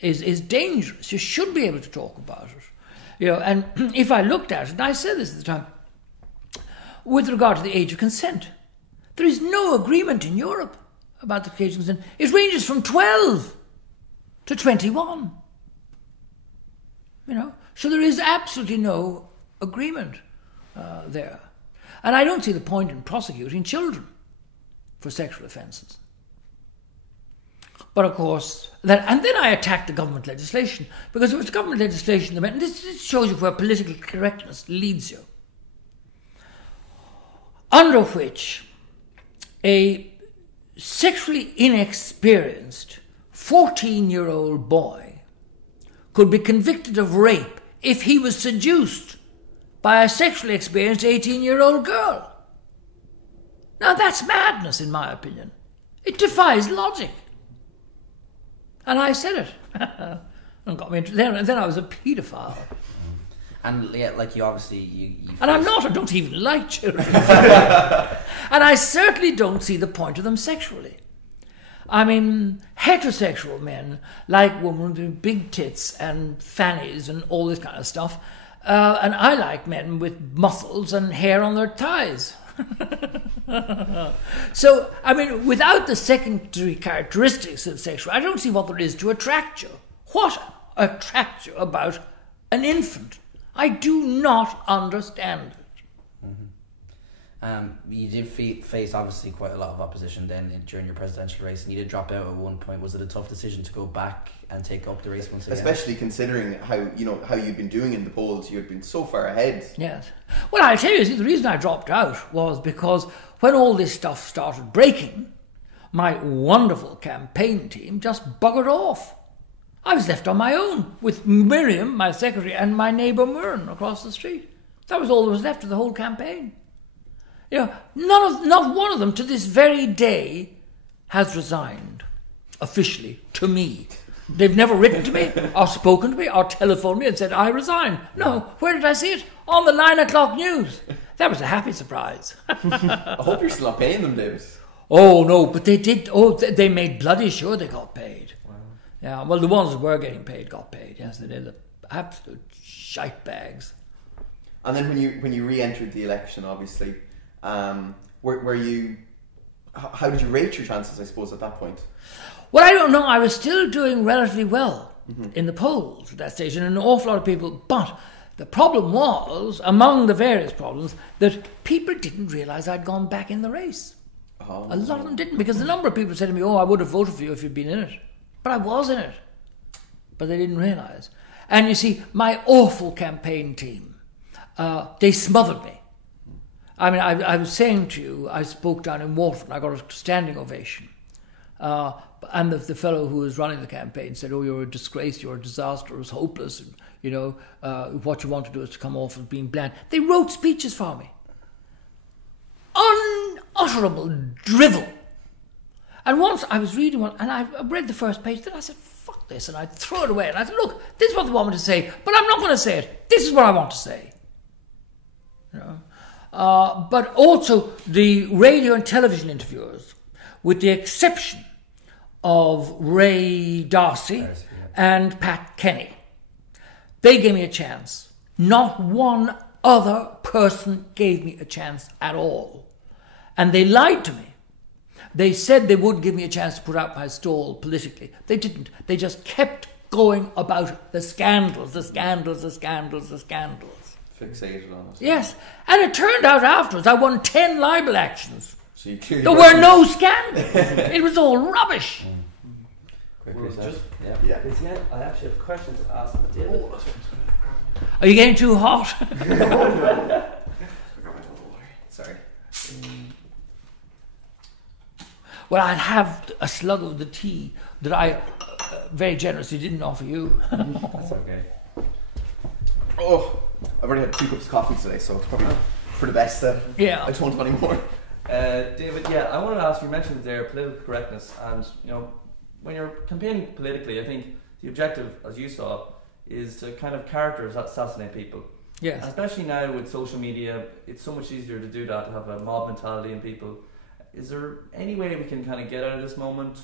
is dangerous. You should be able to talk about it. You know, and if I looked at it, and I said this at the time, with regard to the age of consent, there is no agreement in Europe about the age of consent. It ranges from 12 to 21. You know, so there is absolutely no agreement there. And I don't see the point in prosecuting children for sexual offences. But of course, and then I attacked the government legislation, because it was government legislation that meant, and this shows you where political correctness leads you, under which a sexually inexperienced 14-year-old boy could be convicted of rape if he was seduced by a sexually experienced 18-year-old girl. Now that's madness, in my opinion. It defies logic. And I said it. And got me into then I was a paedophile. And yeah, like you obviously you and I'm not. I don't even like children. And I certainly don't see the point of them sexually. I mean, heterosexual men like women with big tits and fannies and all this kind of stuff. And I like men with muscles and hair on their thighs. So, I mean, without the secondary characteristics of sexual, I don't see what there is to attract you. What attracts you about an infant? I do not understand it. Mm-hmm. You did face obviously quite a lot of opposition then during your presidential race, and you did drop out at one point. Was it a tough decision to go back and take up the race once again? Especially considering how you've been doing in the polls, you'd been so far ahead. Yes. Well, I'll tell you, see, the reason I dropped out was because when all this stuff started breaking, my wonderful campaign team just buggered off. I was left on my own with Miriam, my secretary, and my neighbour Myrn across the street. That was all that was left of the whole campaign. You know, not one of them to this very day has resigned officially to me. They've never written to me or spoken to me or telephoned me and said, "I resign." No, where did I see it? On the 9 o'clock news. That was a happy surprise. I hope you're still not paying them, David. Oh, no, but they did. Oh, they made bloody sure they got paid. Wow. Yeah, well, the ones that were getting paid got paid. Yes, they did. Absolute shite bags. And then when you re-entered the election, obviously, were you? How did you rate your chances, I suppose, at that point? Well, I don't know. I was still doing relatively well in the polls at that stage, and an awful lot of people. But the problem was, among the various problems, that people didn't realise I'd gone back in the race. Oh, Oh. A lot of them didn't, because the number of people said to me, "Oh, I would have voted for you if you'd been in it," but I was in it, but they didn't realise. And you see, my awful campaign team, they smothered me. I mean, I was saying to you, I spoke down in Waterford, I got a standing ovation. And the fellow who was running the campaign said, "Oh, you're a disgrace, you're a disaster, it's hopeless, and, you know, what you want to do is to come off as being bland." They wrote speeches for me. Unutterable drivel. And once I was reading one, and I read the first page, then I said, "Fuck this," and I threw it away, and I said, "Look, this is what they want me to say, but I'm not going to say it. This is what I want to say." You know? But also the radio and television interviewers, with the exception of Ray Darcy and Pat Kenny, they gave me a chance. Not one other person gave me a chance at all. And they lied to me. They said they would give me a chance to put out my stall politically. They didn't. They just kept going about the scandals, the scandals, the scandals, the scandals. Fixated on it. Yes. And it turned out afterwards I won 10 libel actions. So you clearly there were no scandals. It was all rubbish. I actually have questions to ask David. Are you getting too hot? Sorry. Well, I'd have a slug of the tea that I very generously didn't offer you. That's okay. Oh, I've already had 2 cups of coffee today, so it's probably for the best that I don't want any more. David, I wanted to ask, you mentioned there political correctness, and you know, when you're campaigning politically, I think the objective, as you saw, is to kind of character assassinate people. Yes. And especially now with social media, it's so much easier to do that, to have a mob mentality in people. Is there any way we can kind of get out of this moment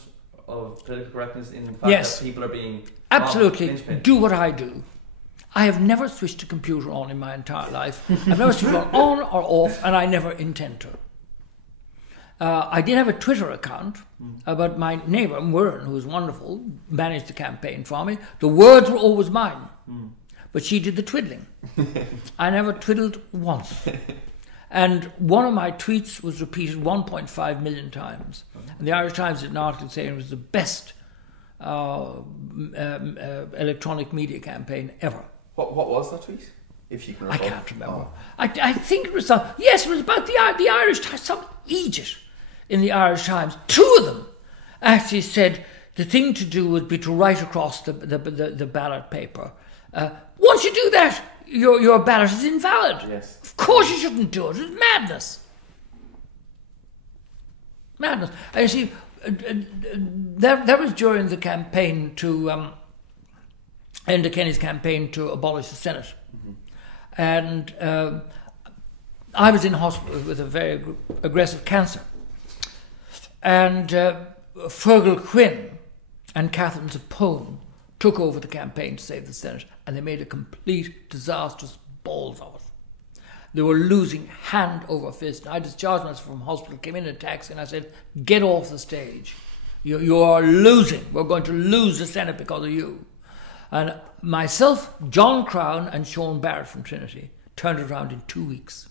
of political correctness in the fact that people are being absolutely do what I do? I have never switched a computer on in my entire life. I've never switched it on or off, and I never intend to. I did have a Twitter account, but my neighbour, Murren, who was wonderful, managed the campaign for me. The words were always mine, but she did the twiddling. I never twiddled once. And one of my tweets was repeated 1.5 million times. And the Irish Times did an article saying it was the best electronic media campaign ever. What was that tweet? If you can recall. I can't remember. I think it was it was about the Irish Times, some idiot in the Irish Times. 2 of them actually said the thing to do would be to write across the ballot paper. Once you do that, your ballot is invalid. Yes. Of course you shouldn't do it. It's madness. Madness. And you see, that was during the campaign to Enda Kenny's campaign to abolish the Senate. And I was in hospital with a very aggressive cancer. And Fergal Quinn and Catherine Zappone took over the campaign to save the Senate, and they made a complete disastrous balls of it. They were losing hand over fist. And I discharged myself from hospital, came in a taxi, and I said, "Get off the stage. You are losing. We're going to lose the Senate because of you." And myself, John Crown, and Sean Barrett from Trinity turned it around in 2 weeks.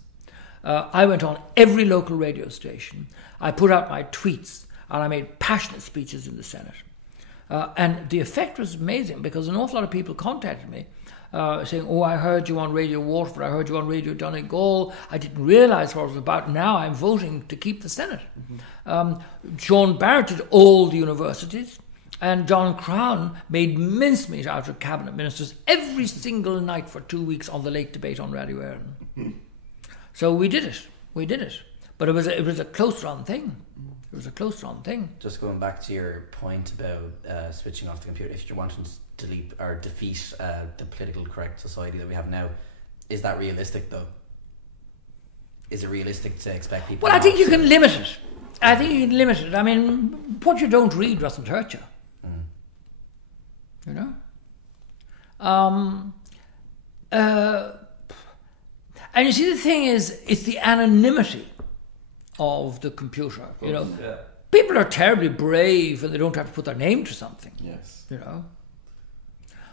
I went on every local radio station. I put out my tweets, and I made passionate speeches in the Senate. And the effect was amazing, because an awful lot of people contacted me saying, "Oh, I heard you on Radio Waterford, I heard you on Radio Donegal, I didn't realise what it was about, now I'm voting to keep the Senate." Sean Barrett did all the universities, and John Crown made mincemeat out of cabinet ministers every single night for 2 weeks on the late debate on Radio Éireann. So we did it. But it was a close-run thing. It was a close-run thing. Just going back to your point about switching off the computer, if you're wanting to delete or defeat the political correct society that we have now, is that realistic though? Is it realistic to expect people? Well, I think you can limit it. I mean, what you don't read doesn't hurt you. You know? And you see, the thing is, it's the anonymity of the computer. You know, people are terribly brave and they don't have to put their name to something. Yes. You know,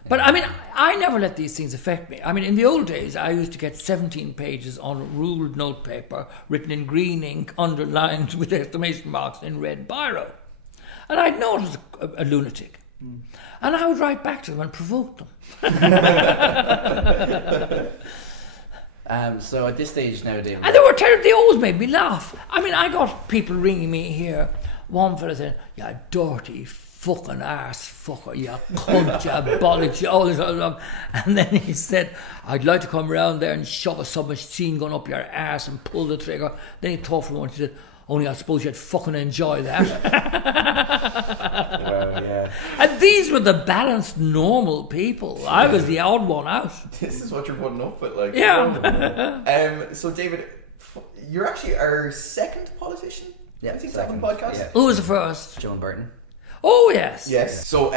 But I mean, I never let these things affect me. I mean, in the old days, I used to get 17 pages on ruled notepaper, written in green ink, underlined with exclamation marks in red biro. And I'd know it was a lunatic. And I would write back to them and provoke them. So at this stage now, David... And they were terrible. They always made me laugh. I mean, I got people ringing me here. One fella said, "You dirty fucking arse fucker, you cunt, you bollocks, you all this other stuff." And then he said, "I'd like to come around there and shove a submachine gun up your arse and pull the trigger." Then he thought for a moment, he said, "Only I suppose you'd fucking enjoy that." Well, yeah. And these were the balanced, normal people. I was the odd one out. This is what you're putting up with, like. Yeah. So, David, you're actually our second politician. Yeah, I think second podcast. Yeah. Who was the first? Joan Burton. Oh, yes. Yes. So,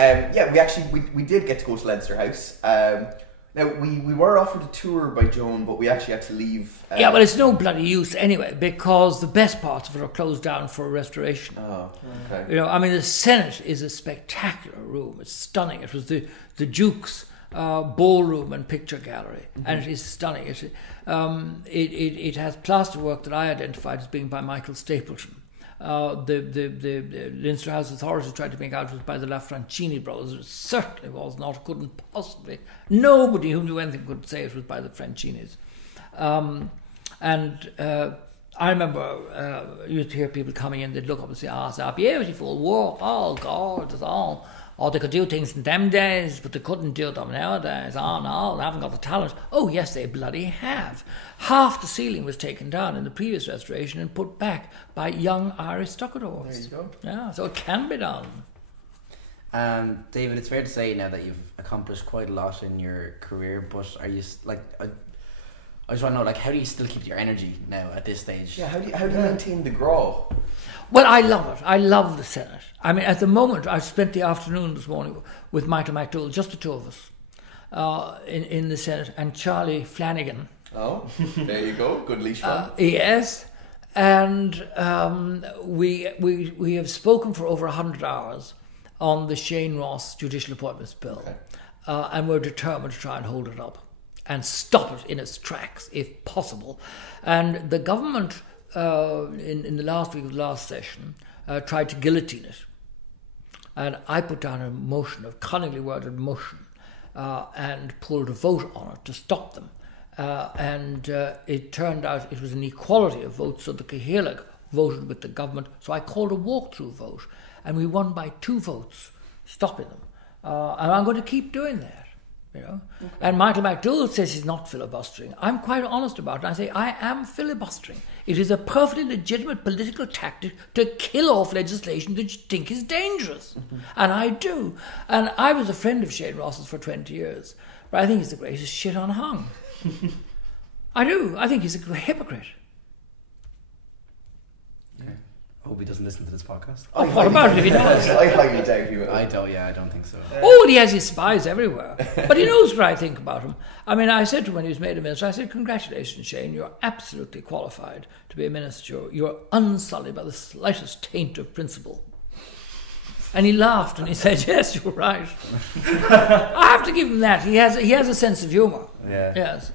we did get to go to Leinster House. Now, we were offered a tour by Joan, but we actually had to leave. Yeah, well, it's no bloody use anyway, because the best parts of it are closed down for restoration. Oh, okay. You know, I mean, the Senate is a spectacular room. It's stunning. It was the Duke's ballroom and picture gallery, and it is stunning. It has plasterwork that I identified as being by Michael Stapleton. The Leinster House authorities tried to make out it was by the Lafrancini brothers. It certainly was not. Couldn't possibly. Nobody who knew anything could say it was by the Francinis. I remember you used to hear people coming in. They'd look up and say, "Ah, it's a beautiful work. Oh God, it's all." Or they could do things in them days, but they couldn't do them nowadays. Oh no, they haven't got the talent. Oh yes, they bloody have. Half the ceiling was taken down in the previous restoration and put back by young Irish stucadores. There you go. Yeah, so it can be done. David, it's fair to say now that you've accomplished quite a lot in your career, but are you I just want to know, how do you still keep your energy now at this stage? Yeah, how do you maintain the graw? Well, I love it. I love the Senate. I mean, at the moment, I spent the afternoon this morning with Michael McDowell, just the two of us, in the Senate, and Charlie Flanagan. Oh, there you go. Good leash one. Yes, and we have spoken for over 100 hours on the Shane Ross Judicial Appointments Bill, Okay. And we're determined to try and hold it up and stop it in its tracks, if possible. And the government, in the last week of the last session, tried to guillotine it. And I put down a motion, a cunningly worded motion, and pulled a vote on it to stop them. And it turned out it was an equality of votes, so the Cahillac voted with the government. So I called a walk-through vote, and we won by 2 votes, stopping them. And I'm going to keep doing that. You know? Okay. And Michael McDowell says he's not filibustering. I'm quite honest about it. I say, I am filibustering. It is a perfectly legitimate political tactic to kill off legislation that you think is dangerous. Mm-hmm. And I do. And I was a friend of Shane Ross's for 20 years. But I think he's the greatest shit unhung. I do. I think he's a hypocrite. I hope he doesn't listen to this podcast. Oh, what about it if he does? I highly doubt he will. I don't think so. Oh, he has his spies everywhere. But he knows what I think about him. I mean, I said to him when he was made a minister, I said, "Congratulations, Shane, you're absolutely qualified to be a minister. You're unsullied by the slightest taint of principle." And he laughed and he said, "Yes, you're right." I have to give him that. He has a sense of humour. Yeah. Yes.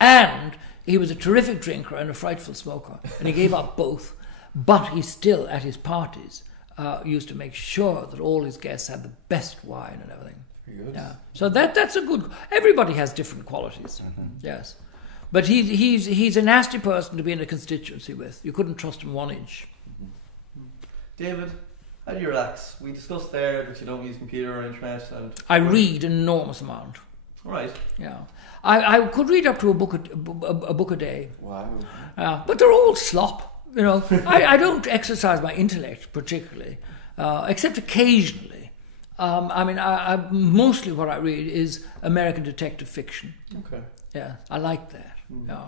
And he was a terrific drinker and a frightful smoker. And he gave up both. But he still, at his parties, used to make sure that all his guests had the best wine and everything. Very good. Yeah. So that's a good... Everybody has different qualities. Mm-hmm. Yes. But he's a nasty person to be in a constituency with. You couldn't trust him 1 inch. Mm-hmm. David, how do you relax? We discussed there that you don't use computer or internet. And I read an enormous amount. All right. Yeah. I could read up to a book a day. Wow. But they're all slop. You know, I don't exercise my intellect particularly, except occasionally. I mean, mostly what I read is American detective fiction. Okay. Yeah, I like that. Mm. Yeah.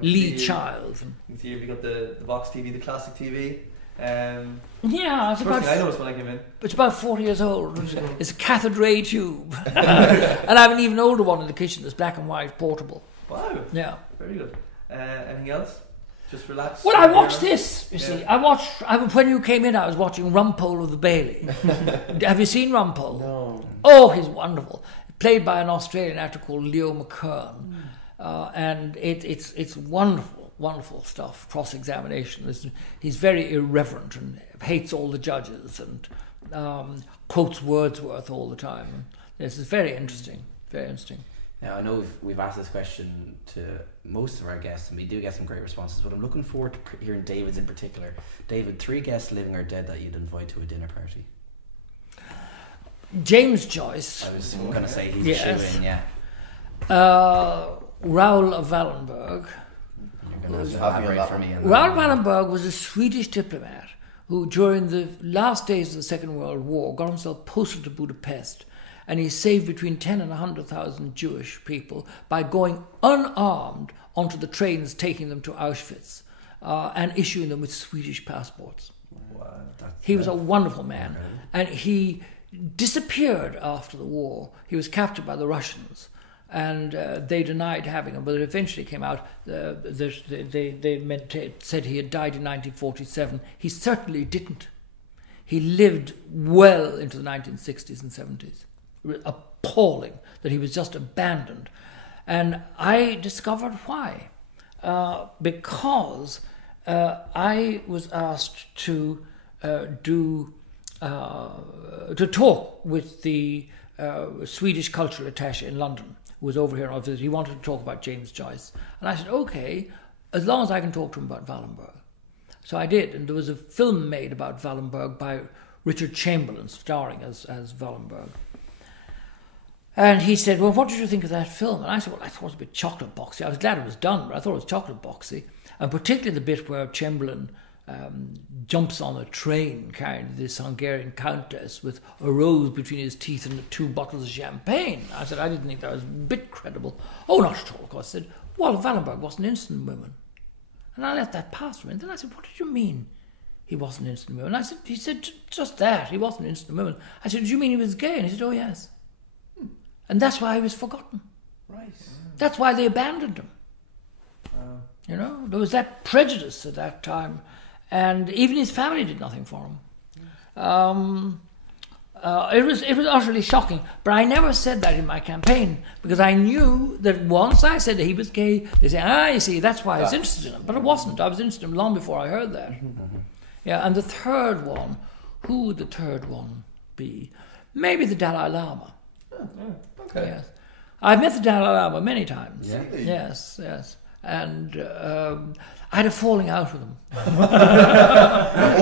Lee Child. You can see here we got the box TV, the classic TV. Yeah, it's first thing I noticed when I came in. It's about 40 years old. It's a cathode ray tube. And I have an even older one in the kitchen that's black and white, portable. Wow. Yeah. Very good. Anything else? Just relax. Well, I watched this, you see. When you came in, I was watching Rumpole of the Bailey. Have you seen Rumpole? No. Oh, he's wonderful. played by an Australian actor called Leo McKern. And it's wonderful stuff, cross-examination. He's very irreverent and hates all the judges and quotes Wordsworth all the time. This is very interesting, very interesting. Now, I know we've asked this question to most of our guests, and we do get some great responses, but I'm looking forward to hearing David's in particular. David, 3 guests living or dead that you'd invite to a dinner party. James Joyce. I was going to say he's Yes. a shoe-in, yeah. Raoul of Wallenberg. You're going to elaborate for me. Raoul Wallenberg was a Swedish diplomat who, during the last days of the Second World War, got himself posted to Budapest, and he saved between 10 and 100,000 Jewish people by going unarmed onto the trains taking them to Auschwitz and issuing them with Swedish passports. Wow. He was a wonderful man, and he disappeared after the war. He was captured by the Russians, and they denied having him, but it eventually came out they said he had died in 1947. He certainly didn't. He lived well into the 1960s and 70s. It was appalling that he was just abandoned. And I discovered why. Because I was asked to talk with the Swedish cultural attaché in London, who was over here on a visit. He wanted to talk about James Joyce. And I said, okay, as long as I can talk to him about Wallenberg. So I did, and there was a film made about Wallenberg by Richard Chamberlain, starring as Wallenberg. And he said, well, what did you think of that film? And I said, well, I thought it was a bit chocolate boxy. I was glad it was done, but I thought it was chocolate boxy. And particularly the bit where Chamberlain jumps on a train carrying this Hungarian countess with a rose between his teeth and 2 bottles of champagne. I said, I didn't think that was a bit credible. Oh, not at all, of course. I said, well, Wallenberg wasn't interested in women. And I let that pass for me. And then I said, what did you mean he wasn't interested in women? And I said, he said, just that, he wasn't interested in women. I said, did you mean he was gay? And he said, oh, yes. And that's why he was forgotten. Right. That's why they abandoned him. You know, there was that prejudice at that time. And even his family did nothing for him. It was utterly shocking. But I never said that in my campaign, because I knew that once I said that he was gay, they say, you see, that's why I was interested in him. But it wasn't. I was interested in him long before I heard that. Yeah, and the third one, who would the third one be? Maybe the Dalai Lama. Okay. Yes. I've met the Dalai Lama many times. Yeah. Yes. And I had a falling out with him.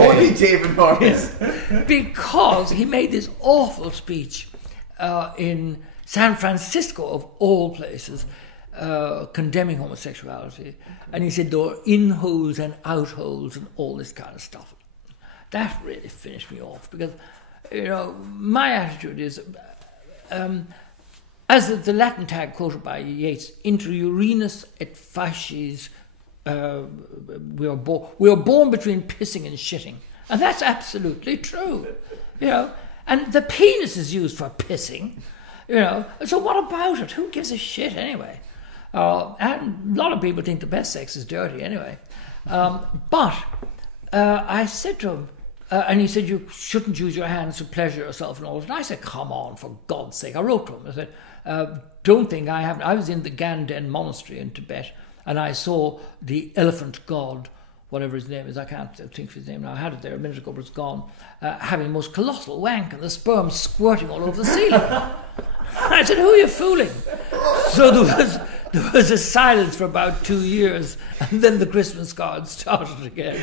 Only David Norris. Because he made this awful speech in San Francisco, of all places, condemning homosexuality. And he said there were in-holes and out-holes and all this kind of stuff. That really finished me off, because, you know, my attitude is... as the Latin tag quoted by Yeats, inter urinus et facies, we are born between pissing and shitting. And that's absolutely true, you know. And the penis is used for pissing, you know. So what about it? Who gives a shit anyway? And a lot of people think the best sex is dirty anyway. But I said to him, and he said, you shouldn't use your hands to pleasure yourself and all that. And I said, come on, for God's sake. I wrote to him. I said, don't think I haven't. I was in the Ganden monastery in Tibet, and I saw the elephant god, whatever his name is, I can't think of his name now. I had it there a minute ago, but it's gone, having the most colossal wank and the sperm squirting all over the ceiling. I said, who are you fooling? So there was a silence for about 2 years, and then the Christmas cards started again.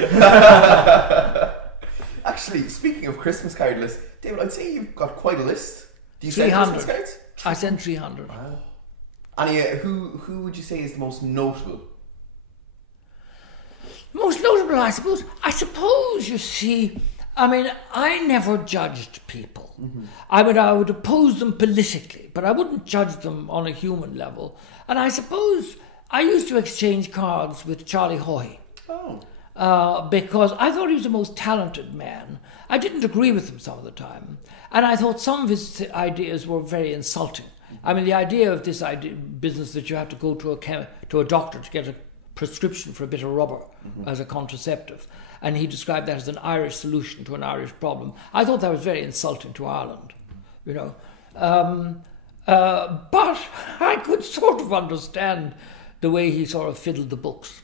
Actually, speaking of Christmas card lists, David, I'd say you've got quite a list. Do you send 300. Christmas cards? I sent 300. Wow. And who would you say is the most notable? Most notable, I suppose, you see, I mean, I never judged people. Mm-hmm. I would oppose them politically, but I wouldn't judge them on a human level. And I suppose I used to exchange cards with Charlie Hoy. Oh. Because I thought he was the most talented man. I didn't agree with him some of the time. And I thought some of his ideas were very insulting. I mean, the idea of this business that you have to go to a doctor to get a prescription for a bit of rubber as a contraceptive, and he described that as an Irish solution to an Irish problem. I thought that was very insulting to Ireland, you know. But I could sort of understand the way he sort of fiddled the books.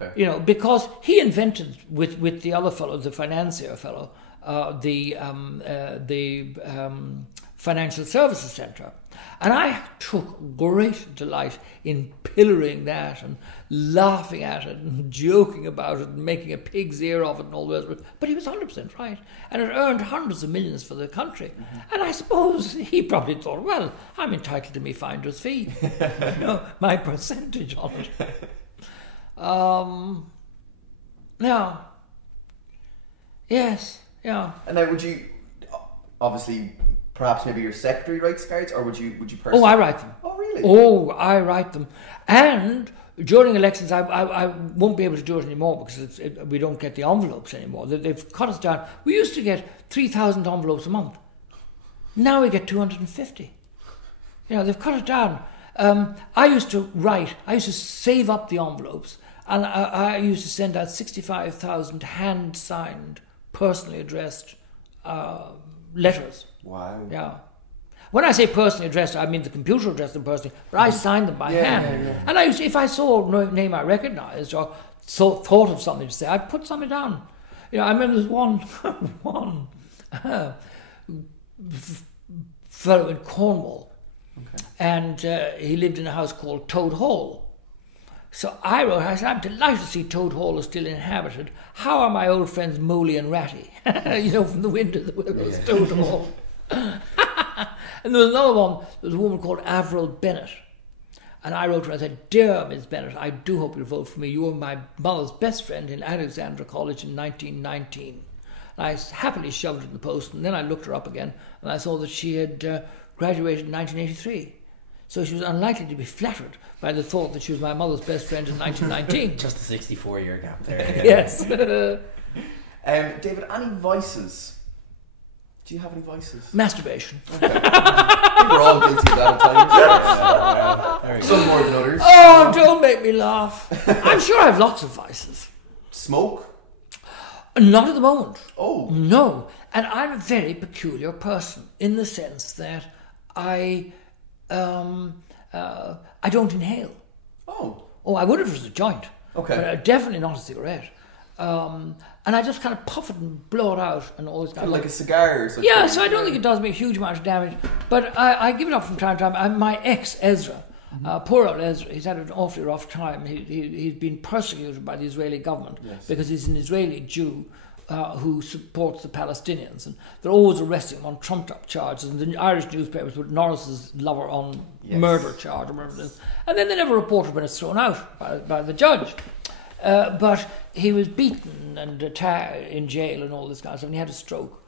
Okay. You know, because he invented with the other fellow, the financier fellow, the Financial Services Centre. And I took great delight in pillorying that and laughing at it and joking about it and making a pig's ear of it and all the rest of it. But he was 100% right. And it earned hundreds of millions for the country. Mm-hmm. And I suppose he probably thought, well, I'm entitled to me finder's fee. You know, my percentage on it. Yeah. Yes, yeah. And now would you, obviously, perhaps maybe your secretary writes cards, or would you personally? Oh, I write them. Oh, really? Oh, I write them. And during elections, I won't be able to do it anymore because we don't get the envelopes anymore. They've cut us down. We used to get 3,000 envelopes a month. Now we get 250. You know, they've cut it down. I used to write. I used to save up the envelopes, and I used to send out 65,000 hand-signed, personally addressed letters. Wow. Yeah. When I say personally addressed, I mean the computer addressed them personally, but I signed them by hand. Yeah. And I used to, if I saw a name I recognised or thought of something to say, I'd put something down. You know, I remember there's one fellow in Cornwall, and he lived in a house called Toad Hall. So I wrote, I said, I'm delighted to see Toad Hall is still inhabited. How are my old friends Moley and Ratty? You know, from the Wind of the Willows, Toad Hall. And there was another one, there was a woman called Avril Bennett. And I wrote her, I said, dear Miss Bennett, I do hope you'll vote for me. You were my mother's best friend in Alexandra College in 1919. And I happily shoved it in the post, and then I looked her up again, and I saw that she had graduated in 1983. So she was unlikely to be flattered by the thought that she was my mother's best friend in 1919. Just a 64-year gap there. Yes. David, any vices? Do you have any vices? Masturbation. Okay. I think we're all guilty of that at times. Some more than others. Oh, don't make me laugh. I'm sure I have lots of vices. Smoke? Not at the moment. Oh. No. And I'm a very peculiar person in the sense that I don't inhale. Oh. Oh, I would if it was a joint. Okay. But definitely not a cigarette. And I just kind of puff it and blow it out and all this kind of like a cigar or something. Yeah, so I don't think it does me a huge amount of damage. But I give it up from time to time. My ex, Ezra, poor old Ezra, he's had an awfully rough time. He's been persecuted by the Israeli government because he's an Israeli Jew who supports the Palestinians. And they're always arresting him on trumped-up charges. And the Irish newspapers put Norris's lover on murder charge. And then they never reported when it's thrown out by the judge. But he was beaten and in jail and all this kind of stuff, and he had a stroke.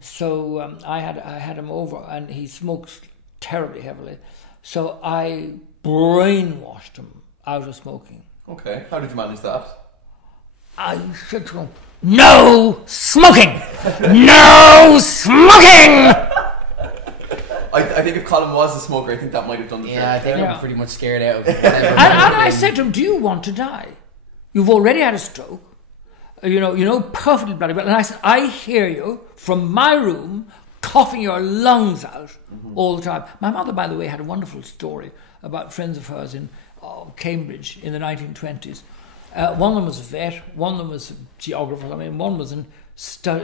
So I had him over, and he smokes terribly heavily. So I brainwashed him out of smoking. Okay, how did you manage that? I said to him, "No smoking! No smoking!" I think if Colin was a smoker, I think that might have done the trick. Yeah, I think I'm pretty much scared out of it. And I said to him, "Do you want to die? You've already had a stroke. You know perfectly bloody well." And I said, "I hear you from my room coughing your lungs out all the time." My mother, by the way, had a wonderful story about friends of hers in Cambridge in the 1920s. One of them was a vet, one of them was a geographer, one was a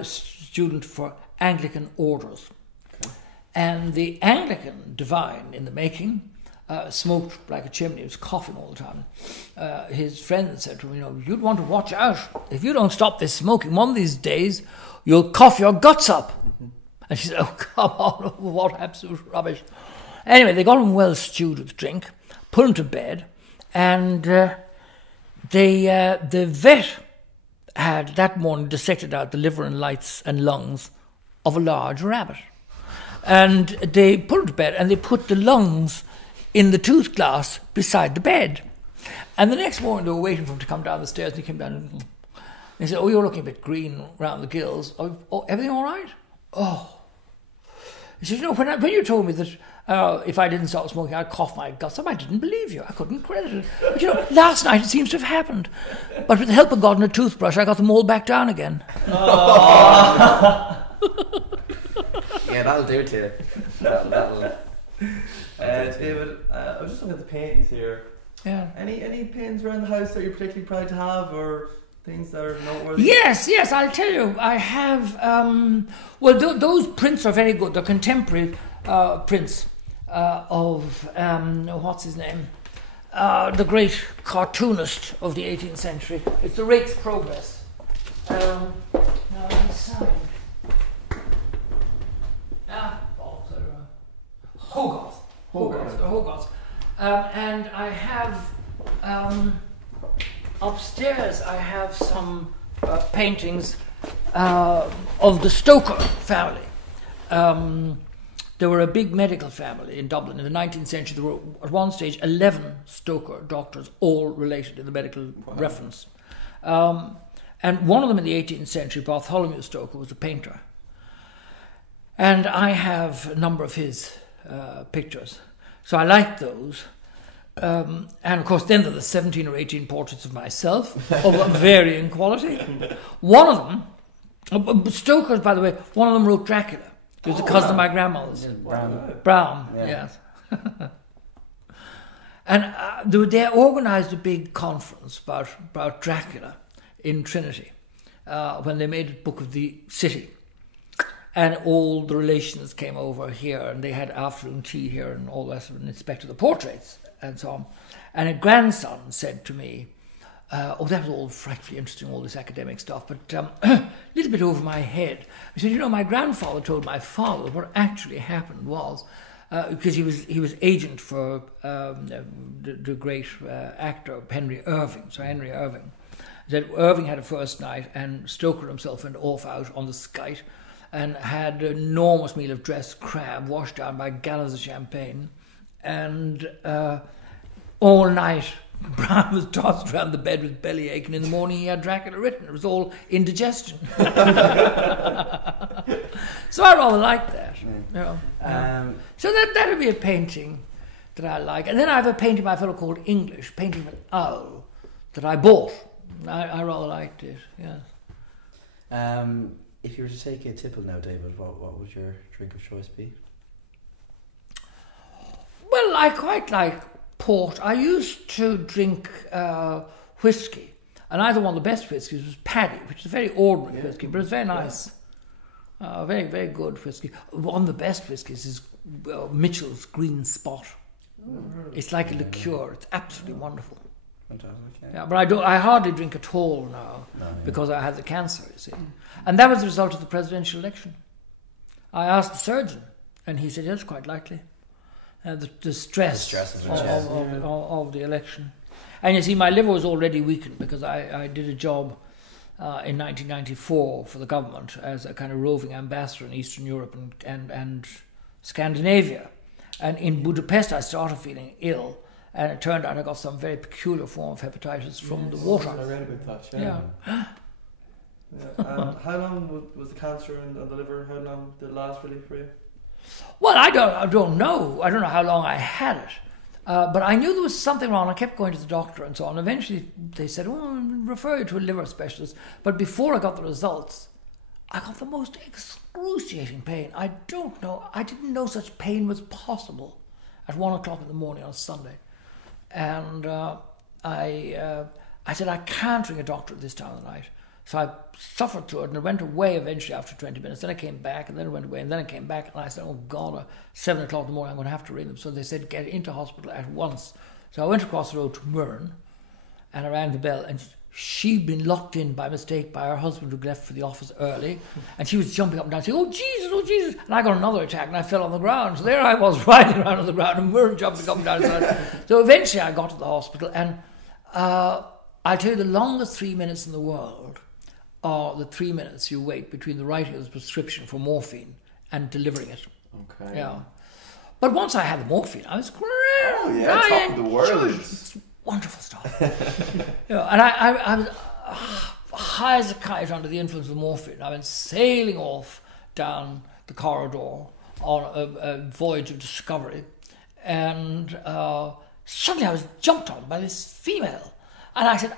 student for Anglican orders. Okay. And the Anglican divine in the making smoked like a chimney. He was coughing all the time. His friend said to him, "You'd want to watch out. If you don't stop this smoking, one of these days you'll cough your guts up." And she said, "Oh, come on, what absolute rubbish." Anyway, they got him well stewed with drink, put him to bed, and the vet had that morning dissected out the liver and lights and lungs of a large rabbit. And they put him to bed, and they put the lungs in the tooth glass beside the bed. And the next morning they were waiting for him to come down the stairs, and he came down and he said, "Oh, you're looking a bit green round the gills. Oh, everything all right?" "Oh." He said, when you told me that if I didn't stop smoking, I'd cough my guts up, I didn't believe you. I couldn't credit it. But last night it seems to have happened. But with the help of God and a toothbrush, I got them all back down again. Yeah, that'll do it to you. That'll. David, I was just looking at the paintings here. Yeah. Any paintings around the house that you're particularly proud to have, or things that are noteworthy? Yes, I'll tell you. I have. Those prints are very good. They're contemporary prints of what's his name, the great cartoonist of the 18th century. It's the Rake's Progress. Now he's signed. Hogarth. And I have upstairs. I have some paintings of the Stoker family. They were a big medical family in Dublin in the 19th century. There were at one stage 11 Stoker doctors, all related in the medical reference. And one of them in the 18th century, Bartholomew Stoker, was a painter. And I have a number of his pictures. So I like those. And of course then there are the 17 or 18 portraits of myself of varying quality. One of them, Stoker's by the way, one of them wrote Dracula. He was a cousin of my grandmother's. Brown, yes. And they organised a big conference about Dracula in Trinity when they made a book of the city. And all the relations came over here, and they had afternoon tea here and all the rest of it, and inspected the portraits and so on. And a grandson said to me, that was all frightfully interesting, all this academic stuff, but a little bit over my head. He said, my grandfather told my father what actually happened was, because he was agent for the great actor Henry Irving, Sir Henry Irving. He said Irving had a first night, and Stoker himself went off out on the Skite, and had an enormous meal of dressed crab washed down by gallons of champagne. And all night, Brown was tossed around the bed with bellyache, and in the morning he had Dracula written. It was all indigestion. So I rather like that. So that would be a painting that I like. And then I have a painting by a fellow called English, painting of an owl, that I bought. I rather liked it, yes. If you were to take a tipple now, David, what would your drink of choice be? Well, I quite like port. I used to drink whiskey, and either one of the best whiskies was Paddy, which is a very ordinary whiskey, but it's very nice. Very, very good whiskey. One of the best whiskies is Mitchell's Green Spot. It's like a liqueur. It's absolutely wonderful. Fantastic. Yeah, but I hardly drink at all now because I had the cancer, you see. And that was the result of the presidential election. I asked the surgeon, and he said, yes, quite likely. The stress of the election. And you see, my liver was already weakened because I did a job in 1994 for the government as a kind of roving ambassador in Eastern Europe and Scandinavia. And in Budapest, I started feeling ill. And it turned out I got some very peculiar form of hepatitis from the water. I read about that, yeah. How long was the cancer in the liver? How long did it last really for you? Well, I don't know. I don't know how long I had it. But I knew there was something wrong. I kept going to the doctor and so on. Eventually they said, I'll refer you to a liver specialist. But before I got the results, I got the most excruciating pain. I don't know. I didn't know such pain was possible at 1 o'clock in the morning on a Sunday. And I said, I can't ring a doctor at this time of the night. So I suffered through it, and it went away eventually after 20 minutes. Then I came back, and then it went away, and then I came back, and I said, oh God, at 7 o'clock in the morning I'm going to have to ring them. So they said, get into hospital at once. So I went across the road to Murren, and I rang the bell, and she'd been locked in by mistake by her husband who left for the office early, and she was jumping up and down saying, oh Jesus, and I got another attack and I fell on the ground. So there I was writhing around on the ground and Murren jumping up and down. So eventually I got to the hospital, and I'll tell you, the longest 3 minutes in the world are the 3 minutes you wait between the writing of the prescription for morphine and delivering it. Okay. Yeah. But once I had the morphine, I was great. Oh yeah, top of the world. It's wonderful stuff. And I was high as a kite under the influence of morphine. I went sailing off down the corridor on a voyage of discovery, and suddenly I was jumped on by this female. And I said,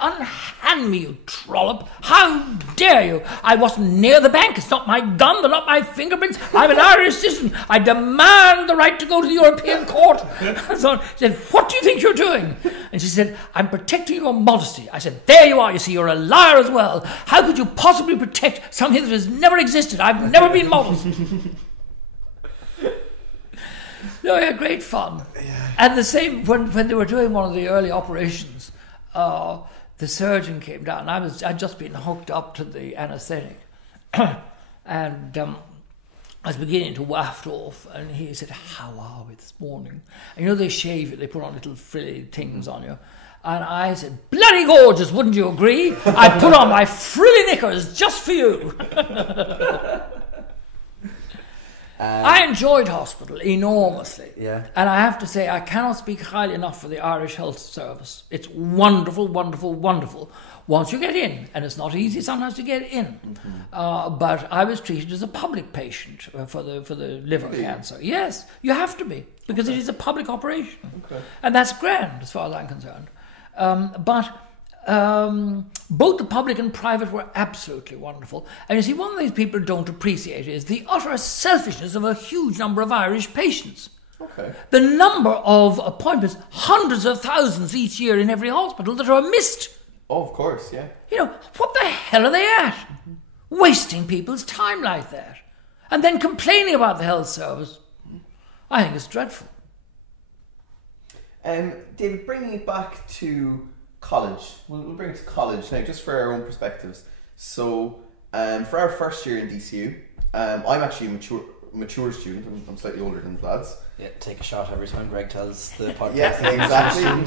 unhand me, you trollop. How dare you? I wasn't near the bank. It's not my gun. They're not my fingerprints. I'm an Irish citizen. I demand the right to go to the European Court. And so she said, what do you think you're doing? And she said, I'm protecting your modesty. I said, there you are. You see, you're a liar as well. How could you possibly protect something that has never existed? I've never been modest. No, we had great fun. Yeah. And the same, when they were doing one of the early operations, the surgeon came down. I'd just been hooked up to the anaesthetic. And I was beginning to waft off. And he said, how are we this morning? And you know, they shave you. They put on little frilly things on you. And I said, bloody gorgeous, wouldn't you agree? I put on my frilly knickers just for you. I enjoyed hospital enormously. Yeah. And I have to say, I cannot speak highly enough for the Irish Health Service. It's wonderful, wonderful, wonderful once you get in. And it's not easy sometimes to get in. But I was treated as a public patient for the liver cancer. Yes, you have to be, because it is a public operation. Okay. And that's grand as far as I'm concerned. But both the public and private were absolutely wonderful. And you see, one of these people don't appreciate is the utter selfishness of a huge number of Irish patients. Okay. The number of appointments, hundreds of thousands each year in every hospital that are missed. Oh, of course, yeah. You know, what the hell are they at? Wasting people's time like that. And then complaining about the health service. I think it's dreadful. David, bringing it back to college. We'll bring it to college now, just for our own perspectives. So, for our first year in DCU, I'm actually a mature student. I'm slightly older than the lads. Yeah, take a shot every time Greg tells the podcast. Yes, exactly. And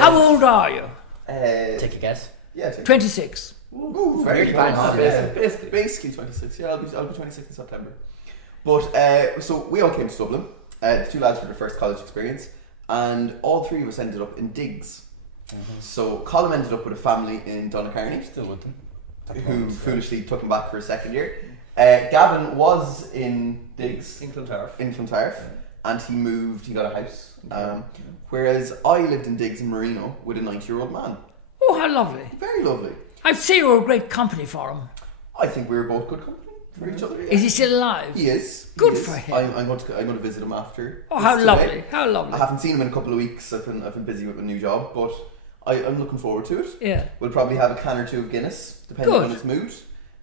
how old are you? Take a guess. Yeah, 26. Ooh, very bang on. Basically 26. Yeah, I'll be 26 in September. But so we all came to Dublin. The two lads for their first college experience, and all three of us ended up in digs. So Colin ended up with a family in Donacarney, Still with them. who foolishly took him back for a second year. Gavin was in digs In Clontarf. and he moved. He got a house. Whereas I lived in digs in Marino with a 90-year-old man. Oh, how lovely. Very lovely. I'd say you were a great company for him. I think we were both good company for each other. Yeah. Is he still alive? He is. Good He is. for him. I'm going to visit him after. Oh, how this lovely. today. How lovely. I haven't seen him in a couple of weeks. I've been busy with a new job, but I'm looking forward to it. Yeah. We'll probably have a can or two of Guinness, depending Good. on his mood.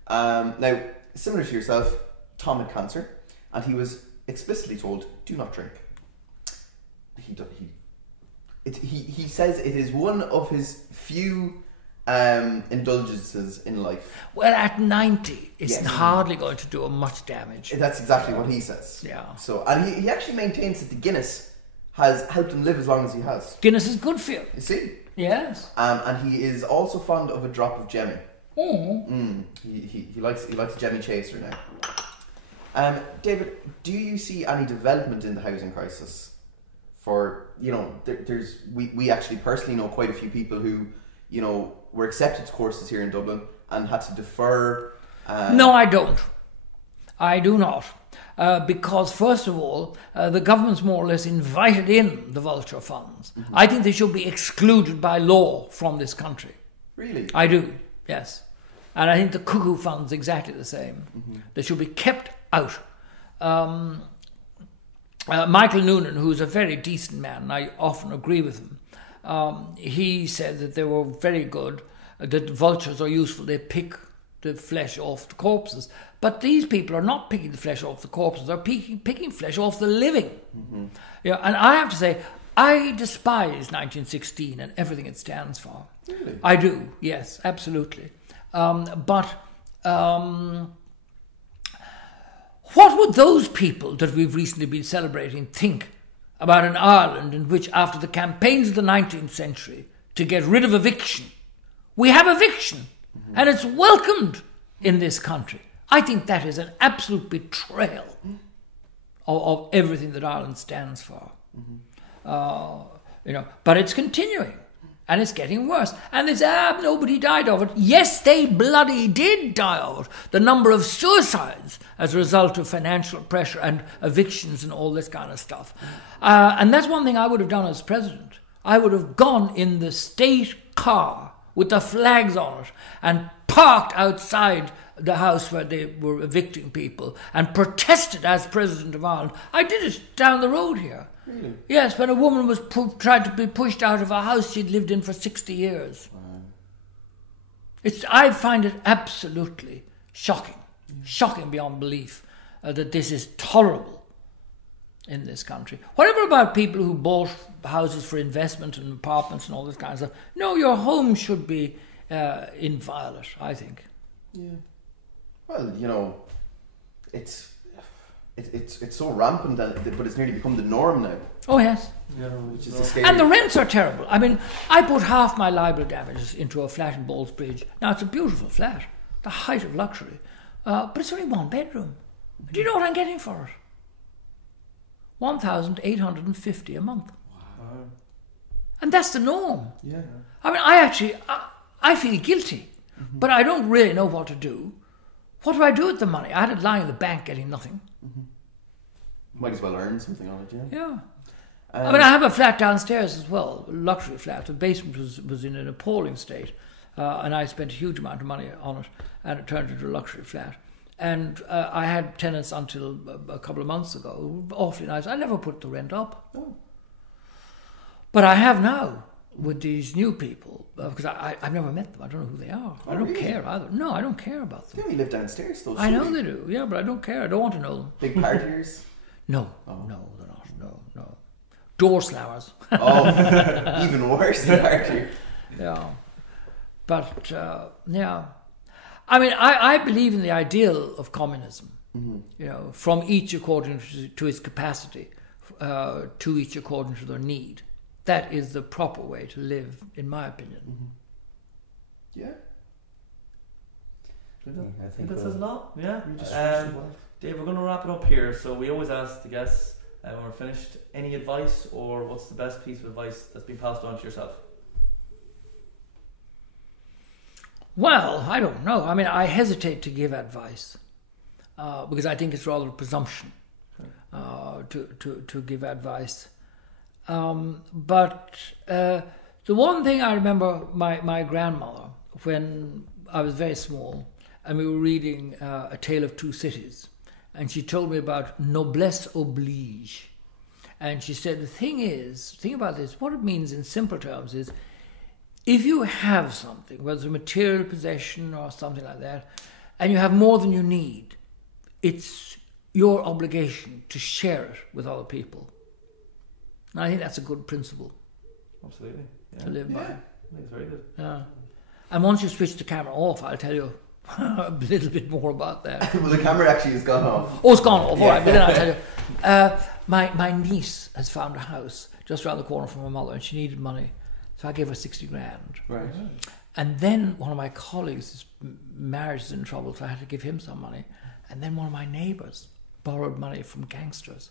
Now, similar to yourself, Tom had cancer, and he was explicitly told, do not drink. He says it is one of his few indulgences in life. Well, at 90, it's Yes. hardly going to do him much damage. That's exactly what he says. Yeah. So, and he actually maintains that the Guinness has helped him live as long as he has. Guinness is good for you. You see? Yes. And he is also fond of a drop of Jemmy. Mm. He likes a Jemmy chaser now. David, do you see any development in the housing crisis? For, you know, we actually personally know quite a few people who, you know, were accepted to courses here in Dublin and had to defer. No, I don't. I do not. Because, first of all, the government's more or less invited in the vulture funds. Mm-hmm. I think they should be excluded by law from this country. Really? I do, yes. And I think the cuckoo fund's exactly the same. Mm-hmm. They should be kept out. Michael Noonan, who's a very decent man, and I often agree with him, he said that they were very good, that vultures are useful, they pick the flesh off the corpses. But these people are not picking the flesh off the corpses, they're picking flesh off the living. Mm-hmm. Yeah, and I have to say, I despise 1916 and everything it stands for. Really? I do, yes, absolutely. But what would those people that we've recently been celebrating think about an Ireland in which, after the campaigns of the 19th century to get rid of eviction, we have eviction, and it's welcomed in this country? I think that is an absolute betrayal of everything that Ireland stands for. You know, but it's continuing. And it's getting worse. And it's, nobody died of it. Yes, they bloody did die of it. The number of suicides as a result of financial pressure and evictions and all this kind of stuff. And that's one thing I would have done as president. I would have gone in the state car with the flags on it and parked outside the house where they were evicting people and protested as President of Ireland. I did it down the road here. Really? Yes, when a woman was tried to be pushed out of a house she'd lived in for 60 years. I find it absolutely shocking, shocking beyond belief that this is tolerable in this country. Whatever about people who bought houses for investment and apartments and all this kind of stuff. No, your home should be inviolate, I think. Yeah. Well, you know, it's so rampant, but it's nearly become the norm now. Oh, yes. Yeah, Which is the scary. And the rents are terrible. I mean, I put half my libel damages into a flat in Ballsbridge. Now, it's a beautiful flat, the height of luxury, but it's only one bedroom. Do you know what I'm getting for it? $1,850 a month. Wow. And that's the norm. Yeah. I mean, I feel guilty, but I don't really know what to do. What do I do with the money? I had it lying in the bank getting nothing. Might as well earn something on it, yeah. Yeah. I mean, I have a flat downstairs as well, a luxury flat. The basement was in an appalling state, and I spent a huge amount of money on it, and it turned into a luxury flat. And I had tenants until a couple of months ago. Awfully nice. I never put the rent up. Oh. But I have now with these new people, because I've never met them. I don't know who they are. I don't care either. No, I don't care about them. They only live downstairs, though. I know they do, yeah, but I don't care. I don't want to know them. Big partiers? No, no, they're not. No. Door slammers. Oh, even worse than partiers. Yeah. But, yeah. I mean, I believe in the ideal of communism, you know, from each according to his capacity, to each according to their need. That is the proper way to live, in my opinion. Yeah. I think that says a lot. Yeah. Dave, we're going to wrap it up here. So we always ask the guests when we're finished, any advice or what's the best piece of advice that's been passed on to yourself? Well, I don't know. I mean, I hesitate to give advice because I think it's rather a presumption to give advice. But the one thing I remember, my grandmother, when I was very small, and we were reading A Tale of Two Cities, and she told me about noblesse oblige. And she said, the thing about this, what it means in simple terms is, if you have something, whether it's a material possession or something like that, and you have more than you need, it's your obligation to share it with other people. And I think that's a good principle. Absolutely. Yeah. To live by. I think it's very good. Yeah. And once you switch the camera off, I'll tell you a little bit more about that. Well, the camera actually has gone off. Oh, it's gone off. All right, but then I'll tell you. My niece has found a house just around the corner from her mother, and she needed money. So I gave her 60 grand. Right. And then one of my colleagues, his marriage is in trouble, so I had to give him some money. And then one of my neighbours borrowed money from gangsters.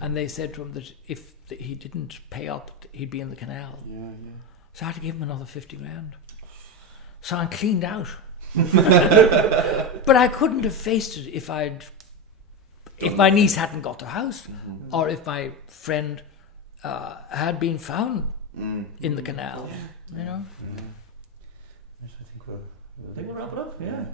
And they said to him that if he didn't pay up, he'd be in the canal. Yeah. So I had to give him another 50 grand. So I'm cleaned out. But I couldn't have faced it if my niece hadn't got the house, or if my friend had been found in the canal. You know. I think we'll wrap it up. Yeah.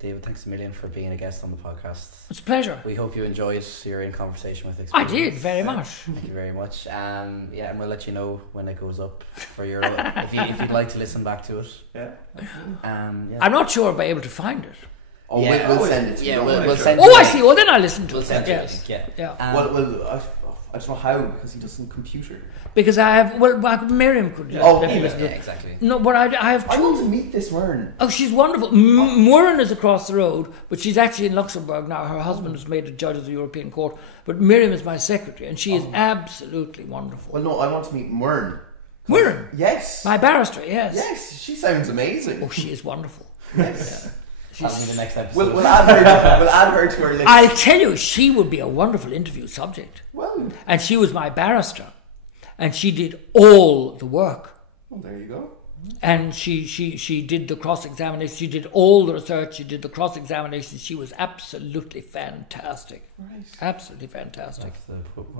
David, thanks a million for being a guest on the podcast. It's a pleasure. We hope you enjoyed your in conversation with I Experience. did, very much. Thank you very much. And we'll let you know when it goes up for your if you'd like to listen back to it. Yeah. I'm not sure I'll be able to find it. Oh, we'll send it to you. Yeah, Don't we'll worry. send Oh, it. I see. Well, then I'll listen to We'll it. send Yes. it. Yeah. Yeah. I don't know how, because he doesn't computer. Because I have... Well, Miriam could let me listen to it. Exactly. No, but I have I want to two... meet this Mern. Oh, she's wonderful. Muriel is across the road, but she's actually in Luxembourg now. Her husband is made a judge of the European Court. But Miriam is my secretary, and she is absolutely wonderful. Well, no, I want to meet Mern. Miriam? Yes. My barrister, yes. Yes, she sounds amazing. Oh, she is wonderful. Yes. That'll be the next episode. We'll add her to our list. I'll tell you, she would be a wonderful interview subject. Well, And she was my barrister. And she did all the work. there you go. and she did the cross-examination. She did all the research. She did the cross-examination. She was absolutely fantastic. Right. Absolutely fantastic.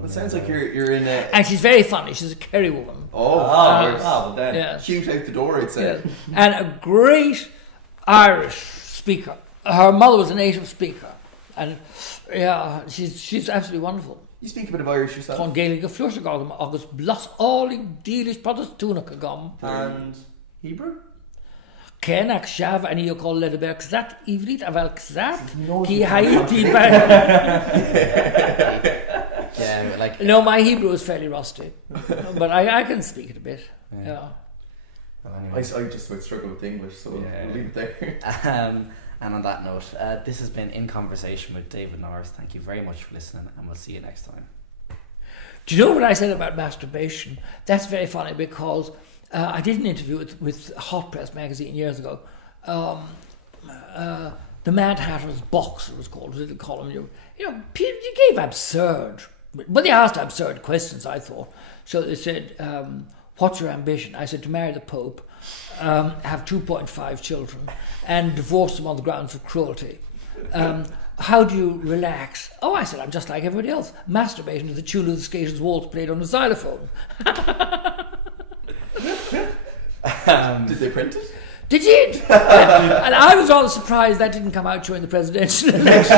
It sounds like you're in a... And she's very funny. She's a Kerry woman. well then. Yeah. Cute out the door, I'd say. Yeah. And a great Irish speaker. Her mother was a native speaker. And yeah, she's absolutely wonderful. You speak a bit of Irish yourself. Chun Gaelic a Flúirse Gargam agus blas álig dílis pradas túnach gum. And Hebrew? Kenach shav and you call Ledeberg Zat Ivrit avel Zat knows Ki the- Haiti. Yeah, like No, my Hebrew is fairly rusty, but I can speak it a bit. Yeah. well, I anyway. just about struggle with English, so Yeah. we'll leave it there. And on that note, this has been In Conversation with David Norris. Thank you very much for listening, and we'll see you next time. Do you know what I said about masturbation? That's very funny because I did an interview with Hot Press magazine years ago. The Mad Hatter's Box, it was called, was it a column? You gave absurd, well, they asked absurd questions, I thought. So they said, what's your ambition? I said, to marry the Pope, have 2.5 children, and divorce them on the grounds of cruelty. How do you relax? Oh, I said, I'm just like everybody else, masturbating to the tune of the Skater's Waltz played on a xylophone. Did they print it? Did you? And I was rather surprised that didn't come out during the presidential election.